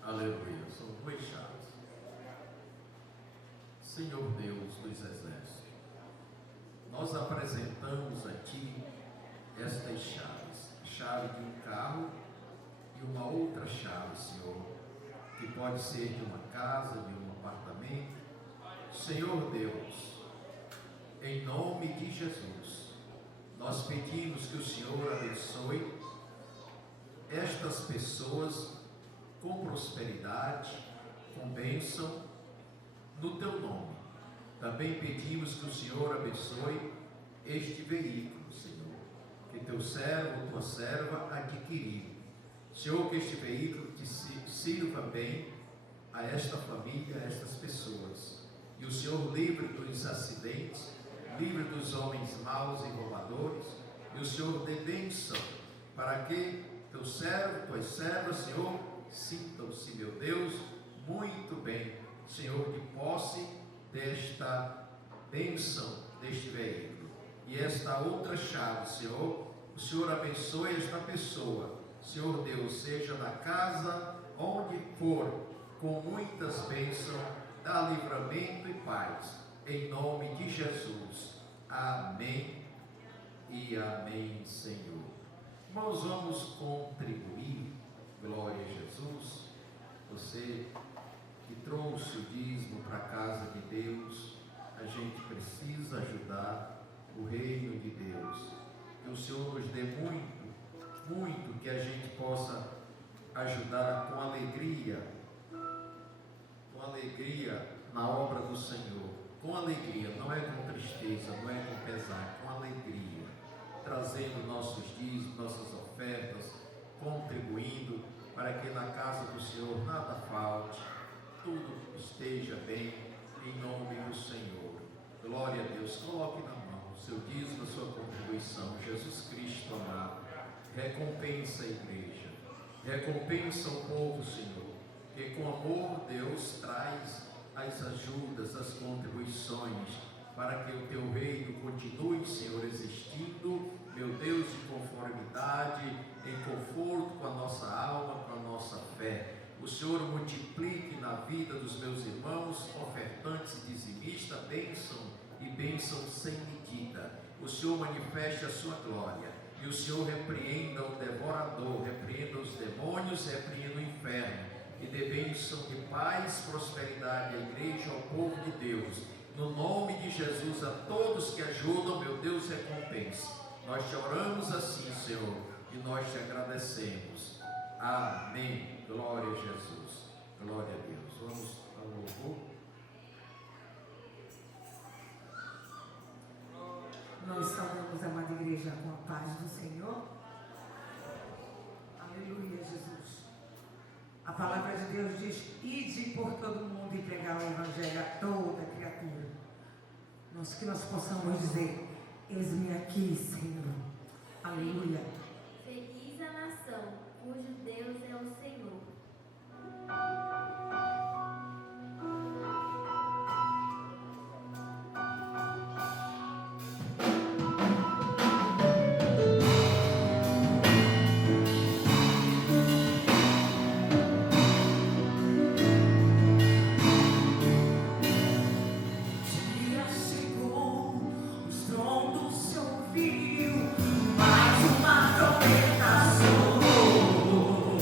Aleluia. São duas chaves. Senhor Deus dos exércitos, nós apresentamos a Ti estas chaves, chave de um carro e uma outra chave, Senhor, que pode ser de uma casa, de um apartamento. Senhor Deus, em nome de Jesus, nós pedimos que o Senhor abençoe estas pessoas com prosperidade, com bênção, no Teu nome. Também pedimos que o Senhor abençoe este veículo, Senhor, que Teu servo, Tua serva adquiriu. Senhor, que este veículo te sirva bem a esta família, a estas pessoas. E o Senhor livre dos acidentes, livre dos homens maus e roubadores. E o Senhor dê bênção para que Teu servo, Tuas servas, Senhor, sintam-se, meu Deus, muito bem, Senhor, de posse desta bênção, deste veículo. E esta outra chave, Senhor, o Senhor abençoe esta pessoa, Senhor Deus, seja na casa, onde for, com muitas bênçãos, dá livramento e paz, em nome de Jesus. Amém e amém, Senhor. Irmãos, vamos contribuir, glória a Jesus. Você que trouxe o dízimo para a casa de Deus, a gente precisa ajudar o reino de Deus. Que o Senhor nos dê muito, muito, que a gente possa ajudar com alegria na obra do Senhor. Com alegria, não é com tristeza, não é com pesar, com alegria, trazendo nossos dízimos, nossas ofertas, contribuindo para que na casa do Senhor nada falte, tudo esteja bem, em nome do Senhor. Glória a Deus. Coloque na mão o seu dízimo, a sua contribuição. Jesus Cristo amado, recompensa a igreja, recompensa o povo, Senhor, que com amor Deus traz as ajudas, as contribuições, para que o Teu reino continue, Senhor, existindo, meu Deus, de conformidade, em conforto com a nossa alma, com a nossa fé. O Senhor multiplique na vida dos meus irmãos, ofertantes e dizimistas, bênção e bênção sem medida. O Senhor manifeste a sua glória, e o Senhor repreenda o devorador, repreenda os demônios, repreenda o inferno, e dê bênção de paz, prosperidade à igreja, ao povo de Deus. No nome de Jesus, a todos que ajudam, meu Deus, recompense. Nós te oramos assim, Senhor, e nós te agradecemos. Amém. Glória a Jesus. Glória a Deus. Vamos ao louvor. Nós saudamos, amada igreja, com a paz do Senhor. Aleluia, Jesus. A palavra de Deus diz: ide por todo mundo e pregar o evangelho a toda criatura. Que nós possamos dizer: eis-me aqui, Senhor. Aleluia. Feliz a nação cujo Deus é o Senhor. Mais uma trombeta soou.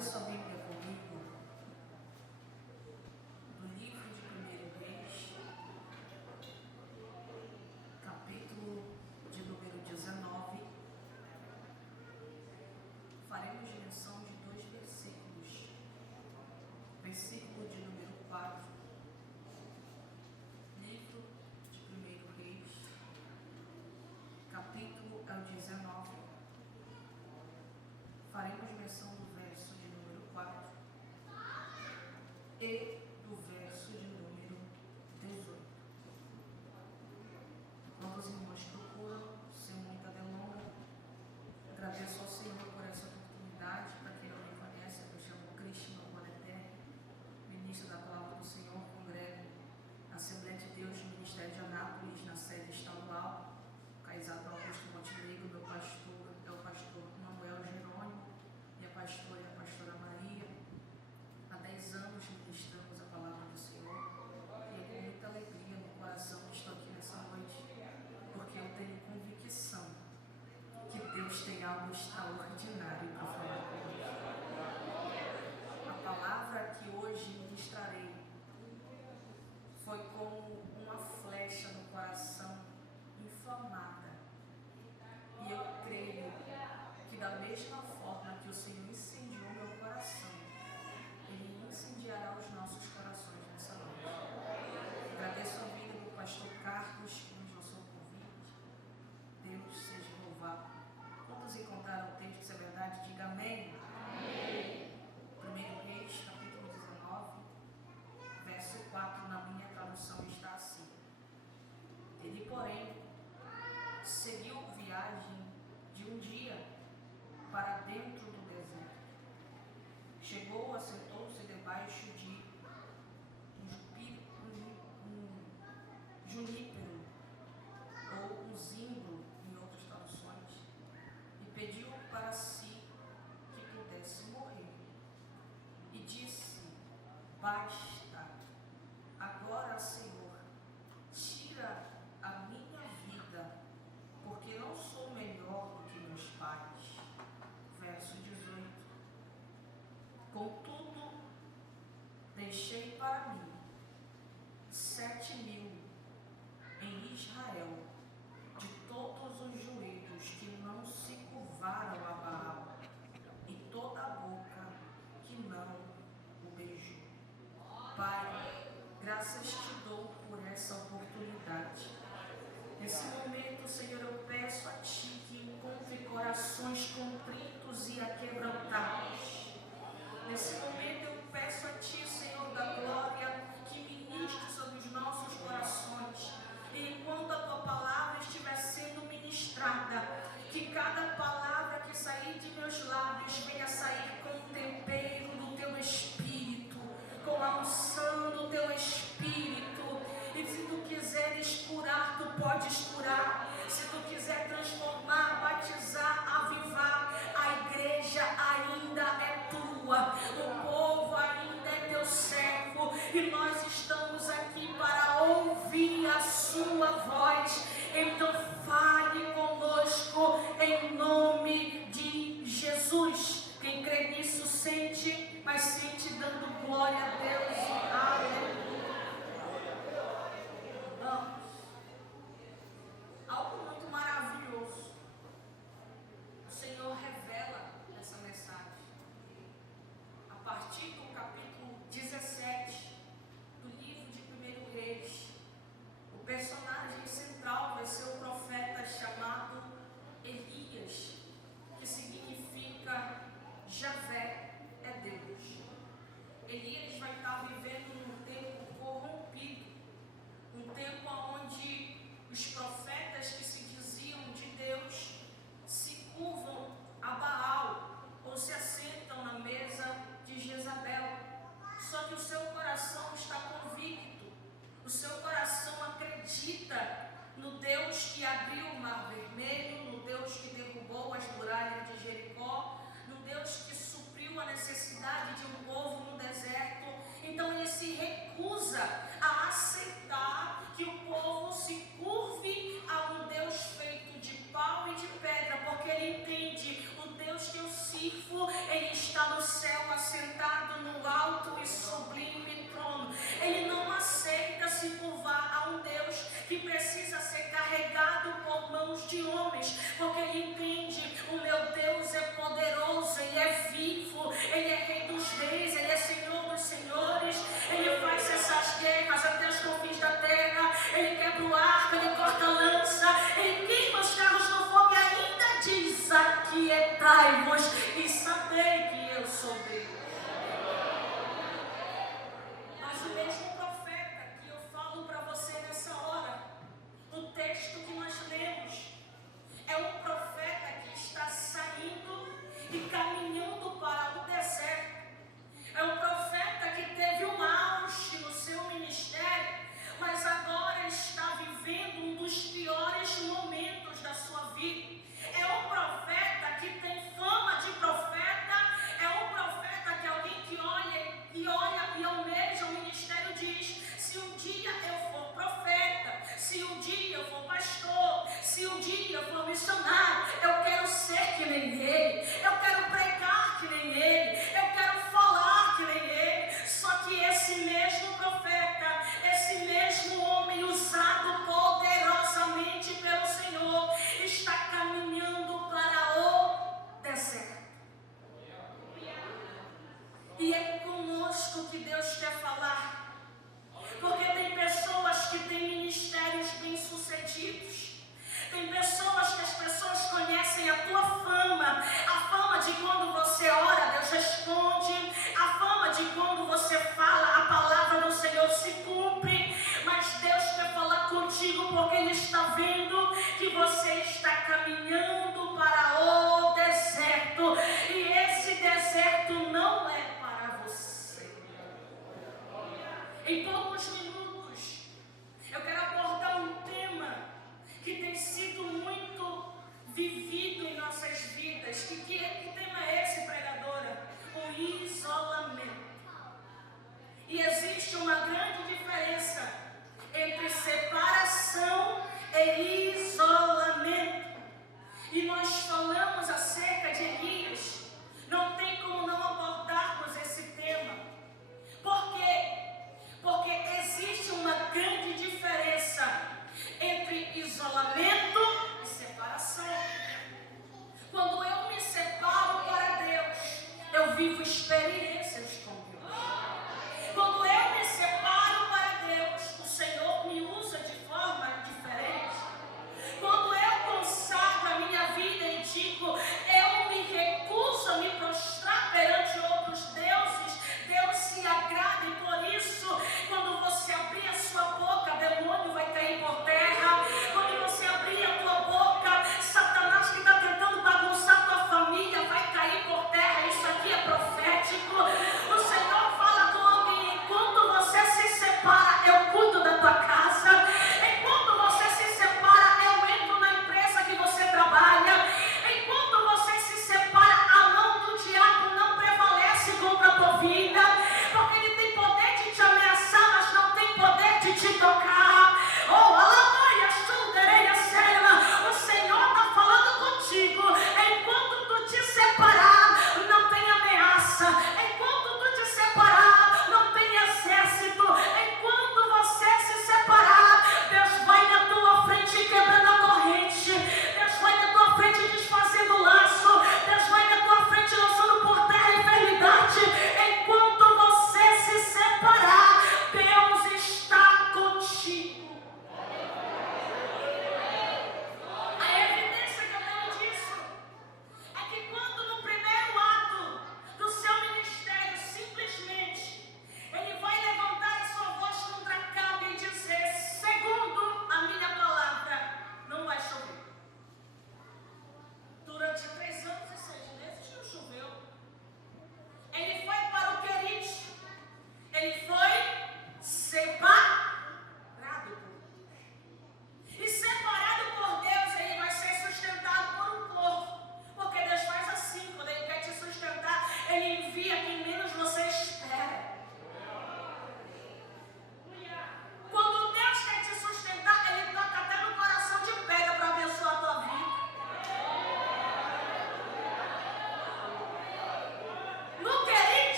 Abra sua Bíblia comigo no livro de 1 Reis, capítulo de número 19. Faremos menção de 2 versículos. Versículo de número 4. Livro de 1 Reis, capítulo é o 19. Faremos menção do verso de número 4 e do verso de número 18. Quando os irmãos procuram, sem muita delonga, agradeço ao Senhor por essa oportunidade. Para quem não me conhece, eu me chamo Cristina Boneter, ministro da Palavra do Senhor, congrego na Assembleia de Deus no Ministério de Anápolis, na sede estadual. Caizado Augusto Montenegro, meu pastor é o pastor Manuel Jerônimo, e a pastora é a pastora Maria. Há 10 anos ministramos a palavra do Senhor, e é com muita alegria no coração que estou aqui nessa noite, porque eu tenho convicção que Deus tem algo extraordinário para falar conosco. A palavra que hoje ministrarei foi como uma flecha no coração inflamada. E eu creio que da mesma forma que o Senhor incendiou meu coração, Ele incendiará os nossos corações nessa noite. Agradeço a vida do pastor Carlos, que nos lançou o convite. Deus seja louvado. Quantos encontraram o texto? Se é verdade, diga amém. Amém. 1 Reis, capítulo 19, verso 4, na minha tradução está assim. Ele, porém, seguiu viagem de um dia para dentro do deserto. Chegou, assentou-se debaixo de um junípero, ou um zimbro, em outras traduções, e pediu para si que pudesse morrer. E disse: basta, agora, Senhor, tira a minha vida, porque não sou melhor do que meus pais. Verso 18. Contudo, deixei para mim 7.000 em Israel, de todos os joelhos que não se curvaram a Baal, e toda a boca que não o beijou. Pai, graças te dou por essa oportunidade. Nesse momento, Senhor, eu peço a Ti que encontre corações contritos e aquebrantados. Nesse momento, eu peço a Ti, Senhor da glória, que ministre sobre os nossos corações. E enquanto a Tua palavra estiver sendo ministrada, que cada palavra que sair de meus lábios venha sair com o tempero do Teu Espírito, com a unção do Teu Espírito. E se Tu quiseres curar, Tu podes curar. Se Tu quiser transformar, batizar, avivar, a igreja ainda é Tua, o povo ainda é Teu servo, e nós estamos aqui para ouvir a Sua voz. Então fale conosco em nome de Jesus. Alegrai-vos e sabei que eu sou Deus. Mas o mesmo profeta que eu falo para você nessa hora, no texto que nós lemos, é um profeta que está saindo e caminhando para o deserto. É um profeta que teve um auge no seu ministério, mas agora está vivendo um dos piores momentos da sua vida. É um profeta que tem fama de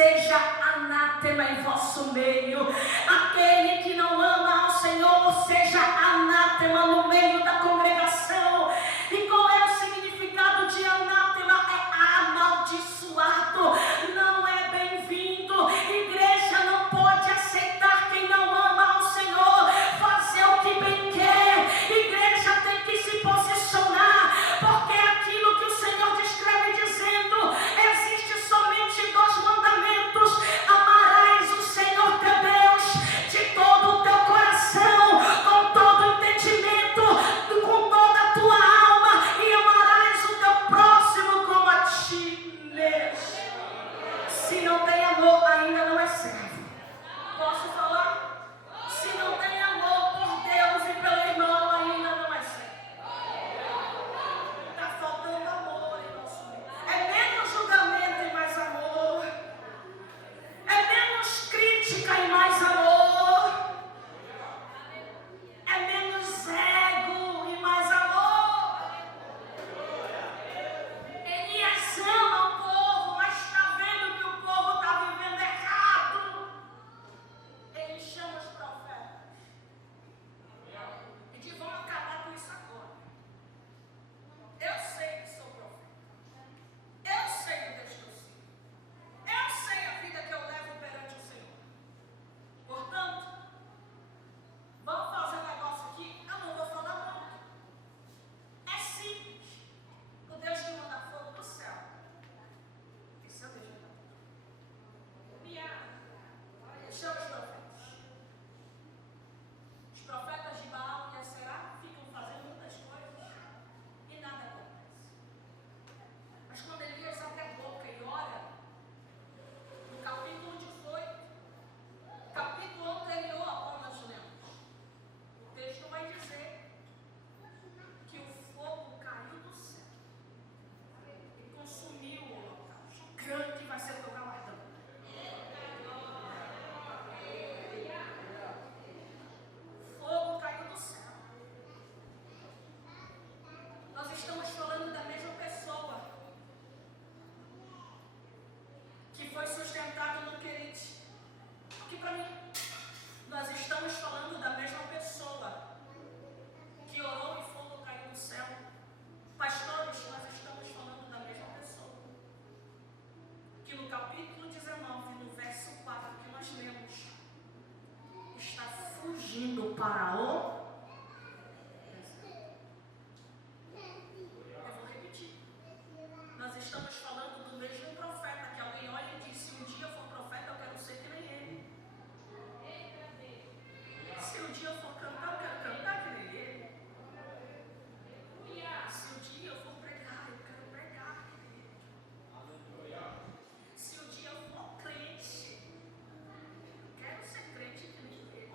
seja anátema em vosso meio. Aquele que não ama ao Senhor seja anátema no meio da congregação. E qual é o significado de anátema? É amaldiçoado, não é bem-vindo. Igreja não pode aceitar quem não ama ao Senhor, fazer o que bem quer. Igreja tem que se posicionar, porque é aquilo que o Senhor descreve dizendo: existe somente 2 mandamentos: amarás o Senhor teu Deus de todo o teu coração, com todo o entendimento, com toda a tua alma, e amarás o teu próximo como a ti mesmo. Se não tem amor, ainda não é servo. Posso falar? Se não tem amor por Deus e pelo irmão, ainda não é servo. Está faltando amor em nosso meio. É menos julgamento e mais amor. É menos crítica e mais amor. É menos ego e mais amor. Elias ama o povo, mas está vendo que o povo está vivendo errado. Ele chama os profetas e diz: vamos acabar com isso agora. Eu sei que sou profeta. Eu sei o Deus que eu sigo. Eu sei a vida que eu levo perante o Senhor. Portanto, vamos fazer um negócio aqui. Eu não vou falar muito. É simples. O Deus que manda fogo do céu. Esse é o Deus que manda fogo. Chama os profetas. Os profetas de Baal e Aserá ficam fazendo muitas coisas e nada acontece. Mas quando Elias abre a boca e ora, no capítulo 18, capítulo anterior a qual nós lemos, o texto vai dizer que o fogo caiu do céu e consumiu o holocausto. Grande vai ser o teu galardão. Fogo caiu do céu. Nós estamos falando da mesma pessoa que foi sustentado no Querite. Aqui para mim. Nós estamos falando da mesma pessoa que orou e fogo caiu do céu. Pastores, nós estamos falando da mesma pessoa que no capítulo 19, no verso 4 que nós lemos, está fugindo para o... Eu vou repetir. Nós estamos falando do mesmo profeta que alguém olha e diz: se um dia eu for profeta, eu quero ser que nem ele. Se um dia eu for cantar, eu quero cantar que nem ele. Se um dia eu for pregar, eu quero pregar que nem ele. Se um dia eu for crente, eu quero ser crente que nem ele.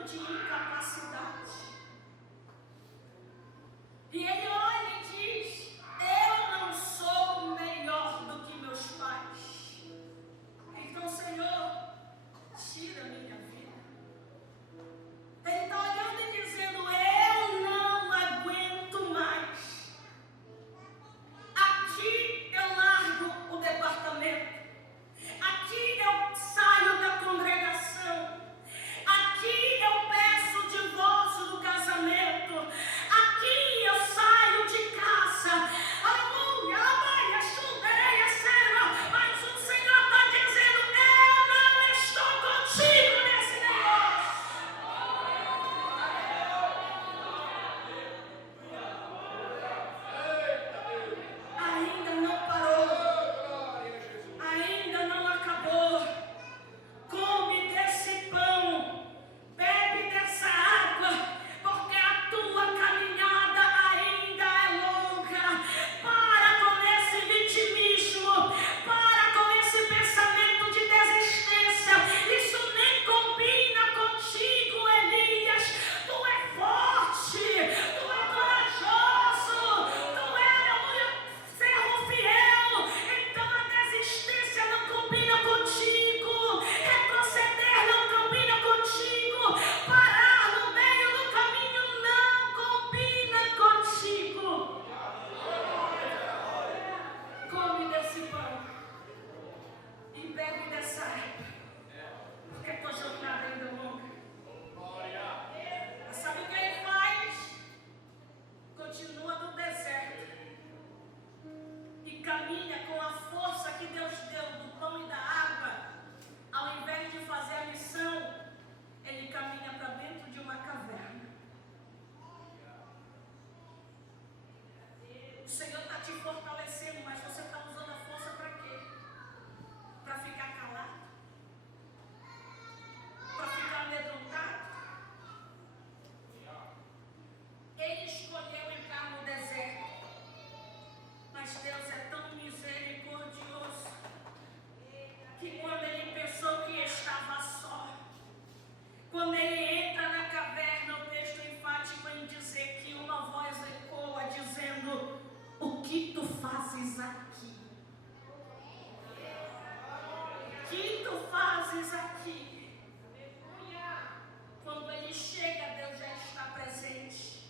ano de incapacidade. E ele olha e diz: eu não sou melhor do que meus pais. Então, Senhor, tira minha vida. Ele está olhando e dizendo: eu não aguento mais. Aqui eu largo o departamento. Aqui eu saio da congregação. Aqui eu peço o divórcio do casamento. Aqui eu saio de casa. Aleluia, aleluia, chuveia, serva. Mas o Senhor está dizendo: eu não estou contigo nesse negócio. Ainda não parou. Ainda não acabou. Come desse pão, bebe dessa água, porque a tua caminhada ainda é longa. Para com esse vitimismo, para com esse pensamento de desistência. Isso nem combina contigo, Elias. Tu é forte, tu é corajoso, tu é, aleluia, servo fiel. Então a desistência não combina contigo. Retroceder não combina contigo. Parar no meio do caminho não combina contigo. Come desse pão e bebe dessa água, porque tua jornada ainda é longa. Mas sabe o que ele faz? Continua no deserto e caminha com a força que Deus deu do pão e da água. Ao invés de fazer a missão, ele caminha para dentro de uma caverna. O Senhor está te fortalecendo, mas você está usando a força para quê? Para ficar calado? Para ficar amedrontado? Ele escolheu entrar no deserto, mas Deus é tão misericordioso que quando ele pensou que estava só, quando ele entra na caverna, o texto é enfático em dizer que uma voz ecoa dizendo: o que tu fazes aqui? O que tu fazes aqui? Quando ele chega, Deus já está presente.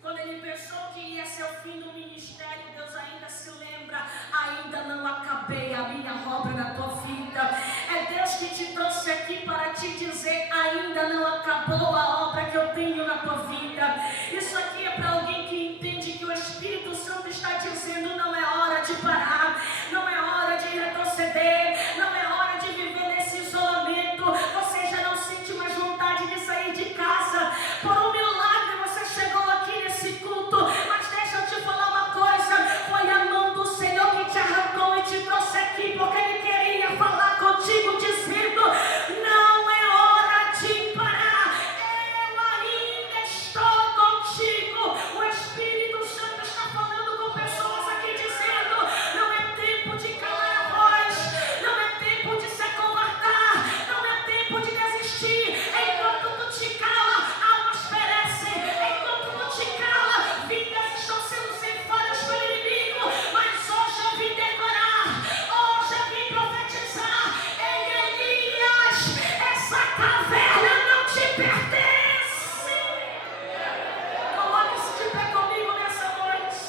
Quando ele pensou que ia ser o fim do ministério, Deus ainda se lembra: ainda não acabei a minha obra na tua vida. É Deus que te trouxe aqui para te dizer: ainda não acabou a obra que eu tenho na tua vida. Isso aqui é para alguém que entende que o Espírito Santo está dizendo: não é hora de parar, não é hora de retroceder, não é hora de viver nesse isolamento. Você já não sente mais vontade de sair de casa. Por um milagre você chegou aqui nesse culto, mas deixa eu te falar uma coisa: foi a mão do Senhor que te arrancou e te trouxe aqui, porque Ele queria falar contigo, dizendo: não é hora de parar, eu ainda estou contigo. O Espírito Santo está falando com pessoas aqui, dizendo: não é tempo de calar a voz, não é tempo de se acovardar, não é tempo de desistir. Enquanto tu te cala, almas perecem. Enquanto tu te cala, vidas estão sendo ceifadas pelo inimigo. Mas hoje eu vim declarar, hoje eu vim profetizar: em Elias, essa caverna não te pertence. Coloque-se de pé comigo nessa noite.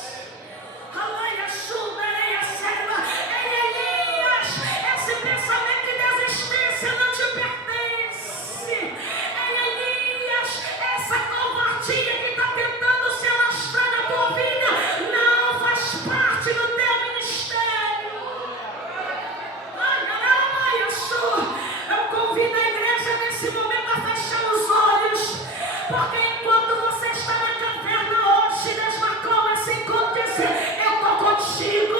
Aleluia, chuveia, serva. Em Elias, esse pensamento de desistência não te pertence. Em Elias, essa covardia que está tentando se alastrar na tua vida não faz parte do teu ministério. Eu convido a igreja nesse momento a fechar os olhos, porque enquanto você está na caverna hoje, Deus marcou esse encontro e disse: eu estou contigo,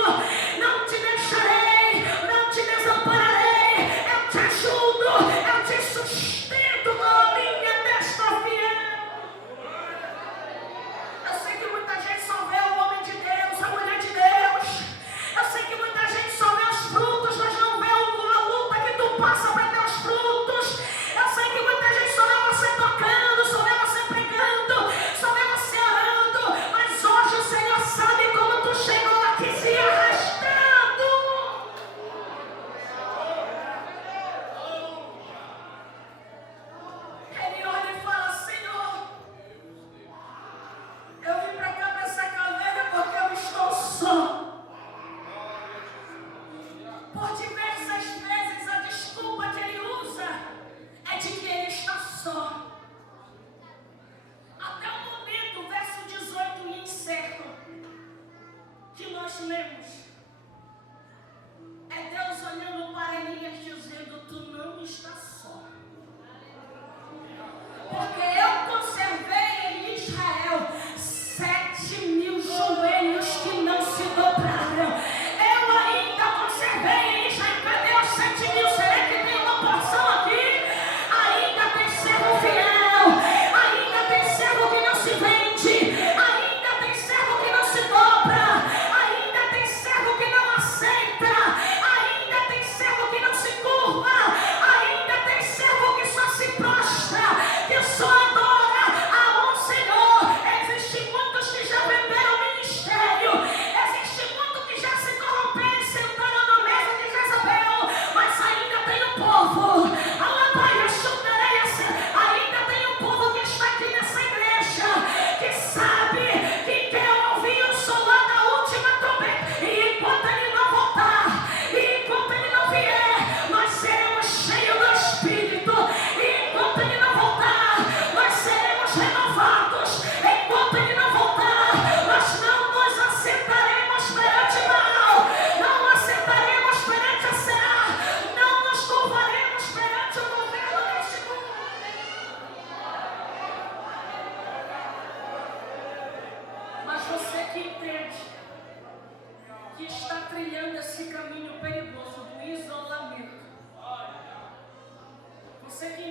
não te deixarei, não te desampararei, eu te ajudo, eu te sustento com a minha destra fiel. Eu sei que muita gente só vê o homem de Deus, a mulher de Deus. Eu sei que muita gente só vê os frutos, mas não vê a luta que tu passa para ter os frutos. Eu sei que muita gente só vê você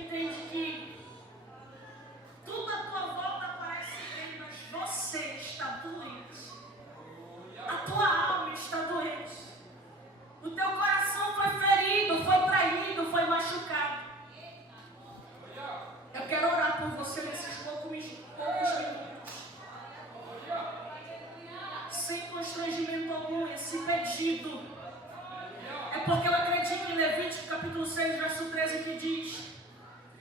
entende que tudo à tua volta parece bem, mas você está doente. A tua alma está doente. O teu coração foi ferido, foi traído, foi machucado. Eu quero orar por você nesses poucos minutos. Sem constrangimento algum, esse pedido é porque eu acredito em Levítico capítulo 6, verso 13, que diz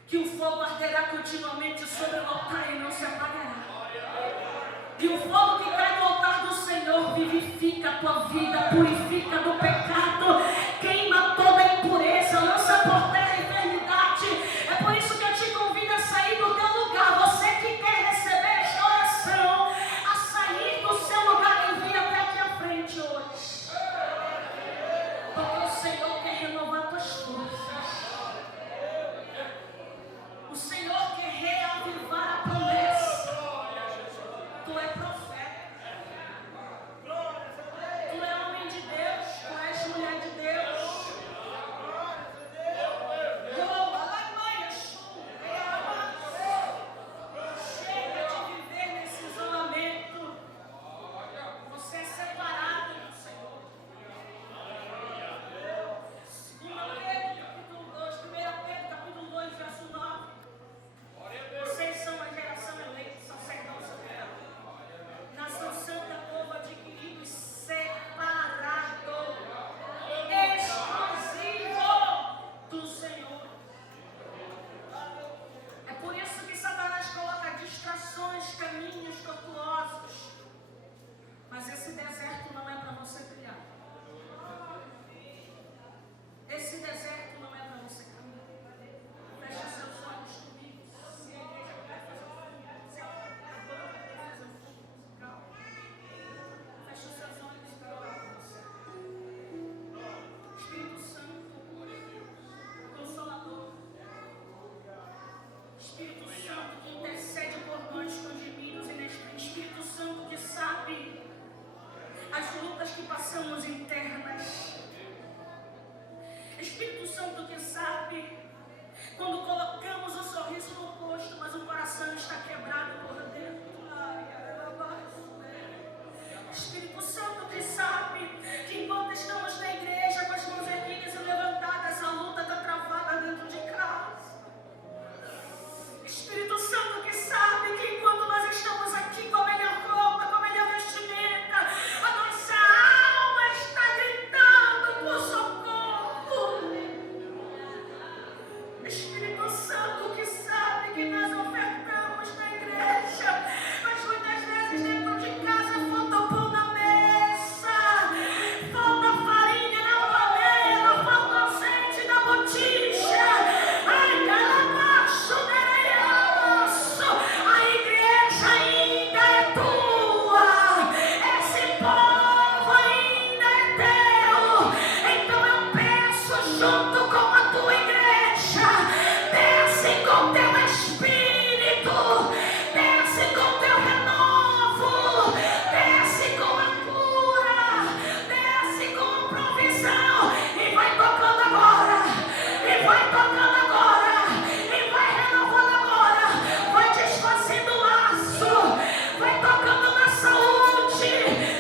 que o fogo arderá continuamente sobre o altar e não se apagará. E o fogo que cai no altar do Senhor vivifica a tua vida, purifica do pecado, queima toda a impureza, lança por terra a enfermidade. É por isso que eu te convido a sair do teu lugar. Você que quer receber esta oração, a sair do seu lugar e vir até aqui à frente hoje. Porque o Senhor quer renovar tuas forças. O Senhor quer reavivar a promessa. Tu é profeta. Tu é homem de Deus. Tu és mulher de Deus. Chega de viver nesse isolamento. Você é separado do Senhor. 2 Pedro capítulo 2, 1 Pedro capítulo 2, verso 9. Vocês são a geração eleita, sacerdócio real, nação santa, povo adquirido e separado, exclusivo do Senhor. É por isso que Satanás coloca distrações, caminhos tortuosos. Mas esse deserto não é para você trilhar. Esse deserto não é para você caminhar. Feche seus olhos comigo. Se a igreja puder fazer um fundo, se a banda puder fazer um fundo musical, feche os seus olhos e orar por você. Espírito Santo, Consolador, Espírito Santo que intercede por nós com gemidos e Espírito Santo que sabe as lutas que passamos internas. Espírito Santo que sabe quando colocamos o sorriso no rosto, mas o coração está quebrado por dentro. Espírito Santo que sabe que enquanto estamos na igreja com as mãos erguidas e levantadas, a luta está travada dentro de casa. Espírito Santo que sabe que enquanto nós estamos aqui com a melhor roupa, com a melhor vestimenta, a nossa alma está gritando por socorro. Espírito Santo que sabe que nós ofertamos na igreja, mas muitas vezes dentro de casa falta pão na mesa, falta farinha na panela, falta azeite na botija. Ai, calamaço, neraiaço, a igreja ainda é tua, esse povo ainda é teu. Então eu peço junto com a tua igreja, desce com teu espírito, desce com teu renovo, desce com a cura, desce com a provisão e vai tocando agora, e vai tocando agora, e vai renovando agora, vai desfazendo o laço, vai tocando na saúde.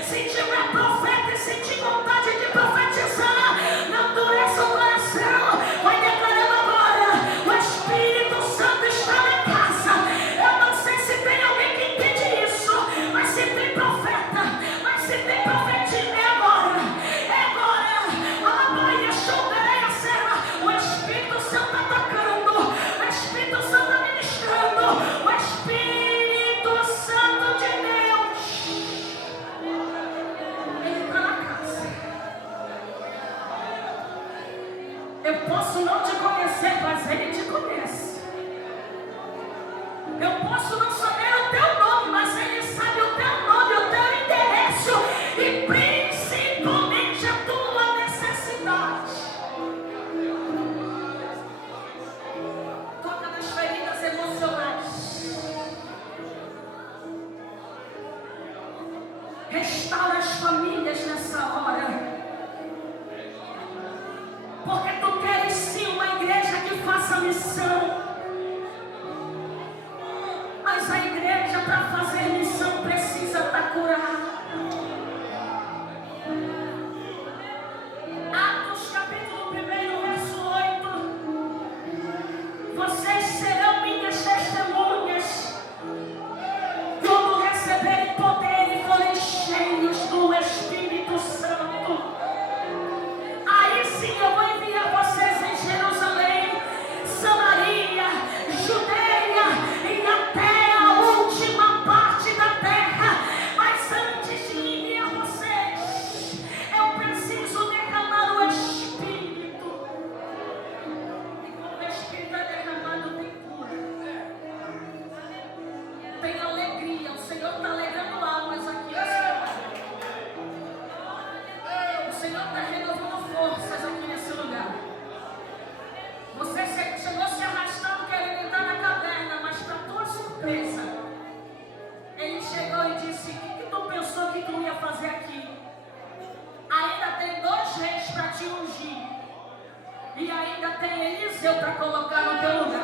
Se tiver profeta e sentir vontade de profetizar, não endureça o coração, vai declarando agora. O Espírito Santo está na casa. Eu não sei se tem alguém que entende isso, mas se tem profeta, mas se tem profetinha, é agora, é agora. Alabaia, chondereia, serva. O Espírito Santo está tocando, o Espírito Santo está ministrando, o Espírito Santo de Deus entra na casa. Eu posso não te conhecer, mas Ele te conhece. Eu posso não saber o teu nome, mas Ele sabe o teu nome, o teu endereço e principalmente a tua necessidade. Toca nas feridas emocionais. Restaura as famílias nessa hora. Porque tu queres sim uma igreja que faça missão. nasceu para colocar no teu lugar.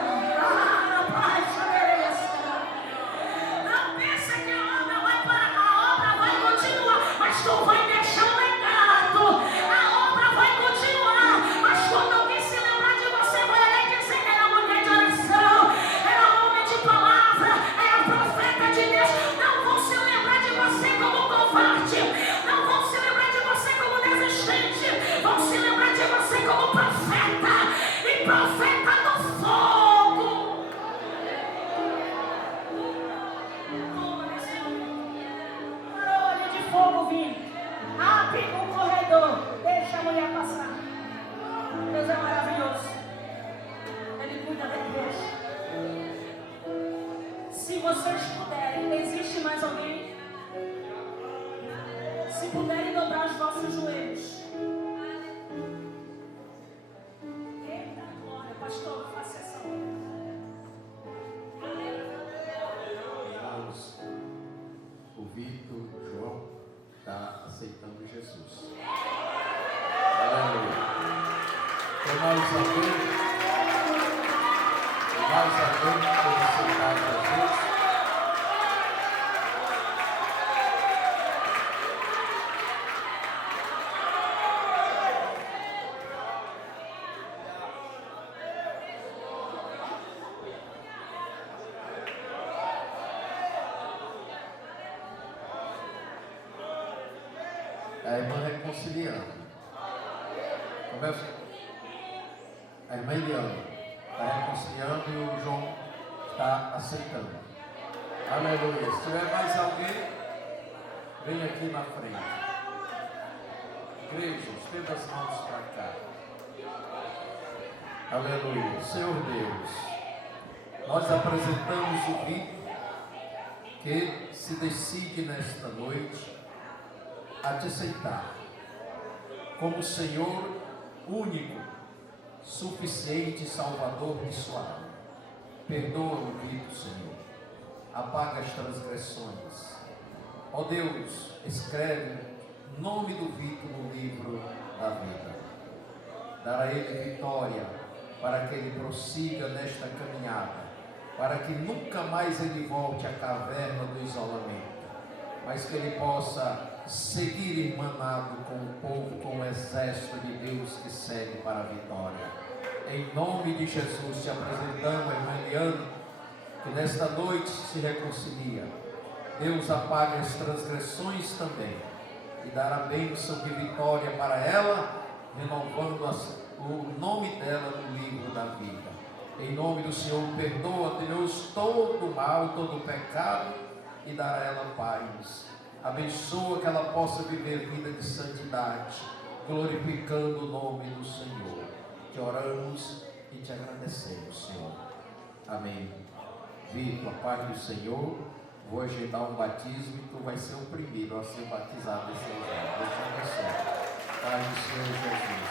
Não pensa que a obra vai continuar, mas tu vai deixar um legado. A obra vai continuar, mas quando alguém se lembrar de você, vai olhar e dizer: era mulher de oração, era homem de palavra, era profeta de Deus. Não vão se lembrar de você como covarde, não vão se lembrar de você como desistente, vão se lembrar de você como profeta, e profeta do fogo. Olho de fogo vindo, abre o corredor, deixa a mulher passar. Deus é maravilhoso, Ele cuida da igreja. Se vocês puderem, existe mais alguém? Se puderem dobrar os vossos joelhos. Eita glória, pastor, faça essa hora. Irmãos, o Vitor João está aceitando Jesus. Aleluia. Tem mais alguém? Mais alguém que tem aceitado Jesus? A irmã reconciliando. Começa. A irmã Eliana está reconciliando e o João está aceitando. Aleluia. Se tiver mais alguém, vem aqui na frente. Igreja, estenda as mãos para cá. Aleluia. Senhor Deus, nós apresentamos o Vitor que se decide nesta noite a te aceitar como Senhor único, suficiente Salvador de sua alma. Perdoa o Vitor, Senhor, apaga as transgressões. Ó Deus, escreve o nome do Vitor no livro da vida. Dará a ele vitória para que ele prossiga nesta caminhada, para que nunca mais ele volte à caverna do isolamento, mas que ele possa seguir irmanado com o povo, com o exército de Deus que segue para a vitória. Em nome de Jesus, te apresentamos a irmã Eliana, que nesta noite se reconcilia. Deus apaga as transgressões também e dará bênção de vitória para ela, renovando o nome dela no livro da vida. Em nome do Senhor, perdoa, Deus, todo o mal, todo o pecado e dará a ela paz. Abençoa que ela possa viver vida de santidade, glorificando o nome do Senhor. Te oramos e te agradecemos, Senhor. Amém. Vitor, a paz do Senhor. Vou agendar um batismo e tu vai ser o primeiro a ser batizado nesse lugar. Deus te abençoe. Paz do Senhor Jesus.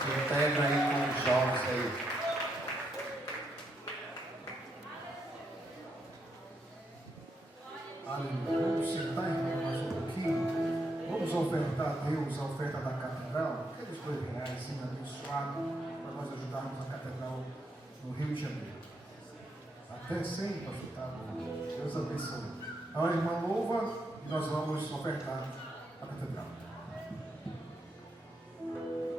Se integra aí com os jovens aí. Aleluia. Vamos sentar, irmão, mais um pouquinho. Vamos ofertar a Deus a oferta da catedral. Aqueles R$2 sendo abençoado para nós ajudarmos a catedral no Rio de Janeiro. Até 100, pastor, tá bom. Deus abençoe. A irmã louva e nós vamos ofertar a catedral. Thank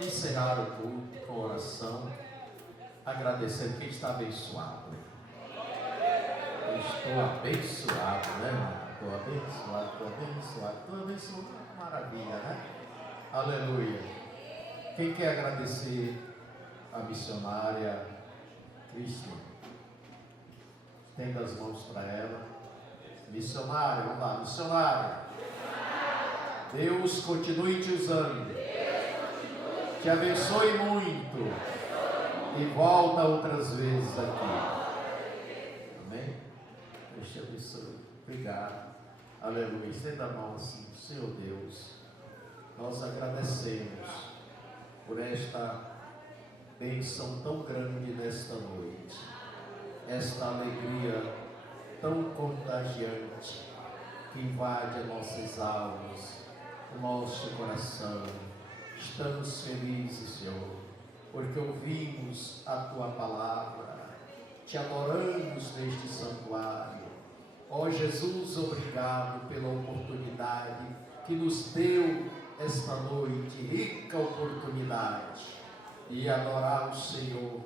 encerrar o culto com oração, agradecendo quem está abençoado. Eu estou abençoado, né? Estou abençoado, estou abençoado, estou abençoado. Maravilha, né? Aleluia. Quem quer agradecer a missionária Cristian? Estenda as mãos para ela. Missionária, vamos lá, missionária. Deus continue te usando. Te abençoe muito. E volta outras vezes aqui. Amém? Deus te abençoe. Obrigado. Aleluia. Estenda a mão assim. Senhor Deus, nós agradecemos por esta bênção tão grande nesta noite. Esta alegria tão contagiante que invade as nossas almas, o nosso coração. Estamos felizes, Senhor, porque ouvimos a Tua palavra, te adoramos neste santuário. Ó Jesus, obrigado pela oportunidade que nos deu esta noite, rica oportunidade de adorar o Senhor.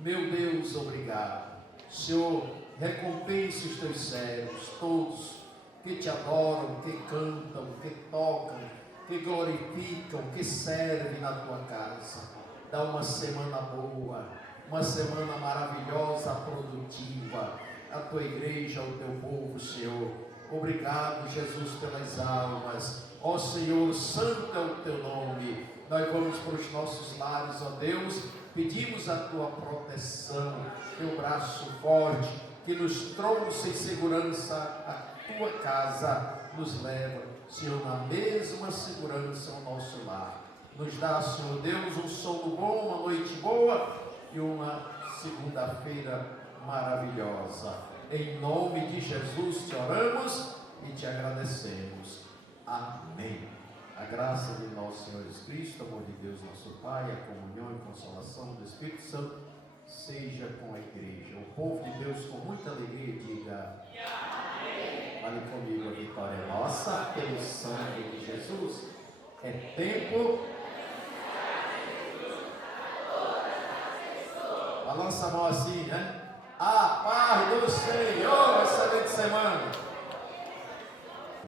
Meu Deus, obrigado. Senhor, recompense os teus servos, todos que te adoram, que cantam, que tocam, que glorificam, que servem na tua casa. Dá uma semana boa, uma semana maravilhosa, produtiva, a tua igreja, o teu povo, Senhor. Obrigado, Jesus, pelas almas. Ó Senhor, santo é o teu nome. Nós vamos para os nossos lares, ó Deus, pedimos a tua proteção, teu braço forte, que nos trouxe em segurança a tua casa, nos leva, Senhor, na mesma segurança ao nosso lar. Nos dá, Senhor Deus, um sono bom, uma noite boa e uma segunda-feira maravilhosa. Em nome de Jesus te oramos e te agradecemos. Amém. A graça de nosso Senhor Jesus Cristo, o amor de Deus, nosso Pai, a comunhão e consolação do Espírito Santo, seja com a igreja. O povo de Deus, com muita alegria, diga: fale comigo, a vitória é nossa, pelo sangue de Jesus. É tempo. Balança a mão assim, né? A paz do Senhor, excelente semana.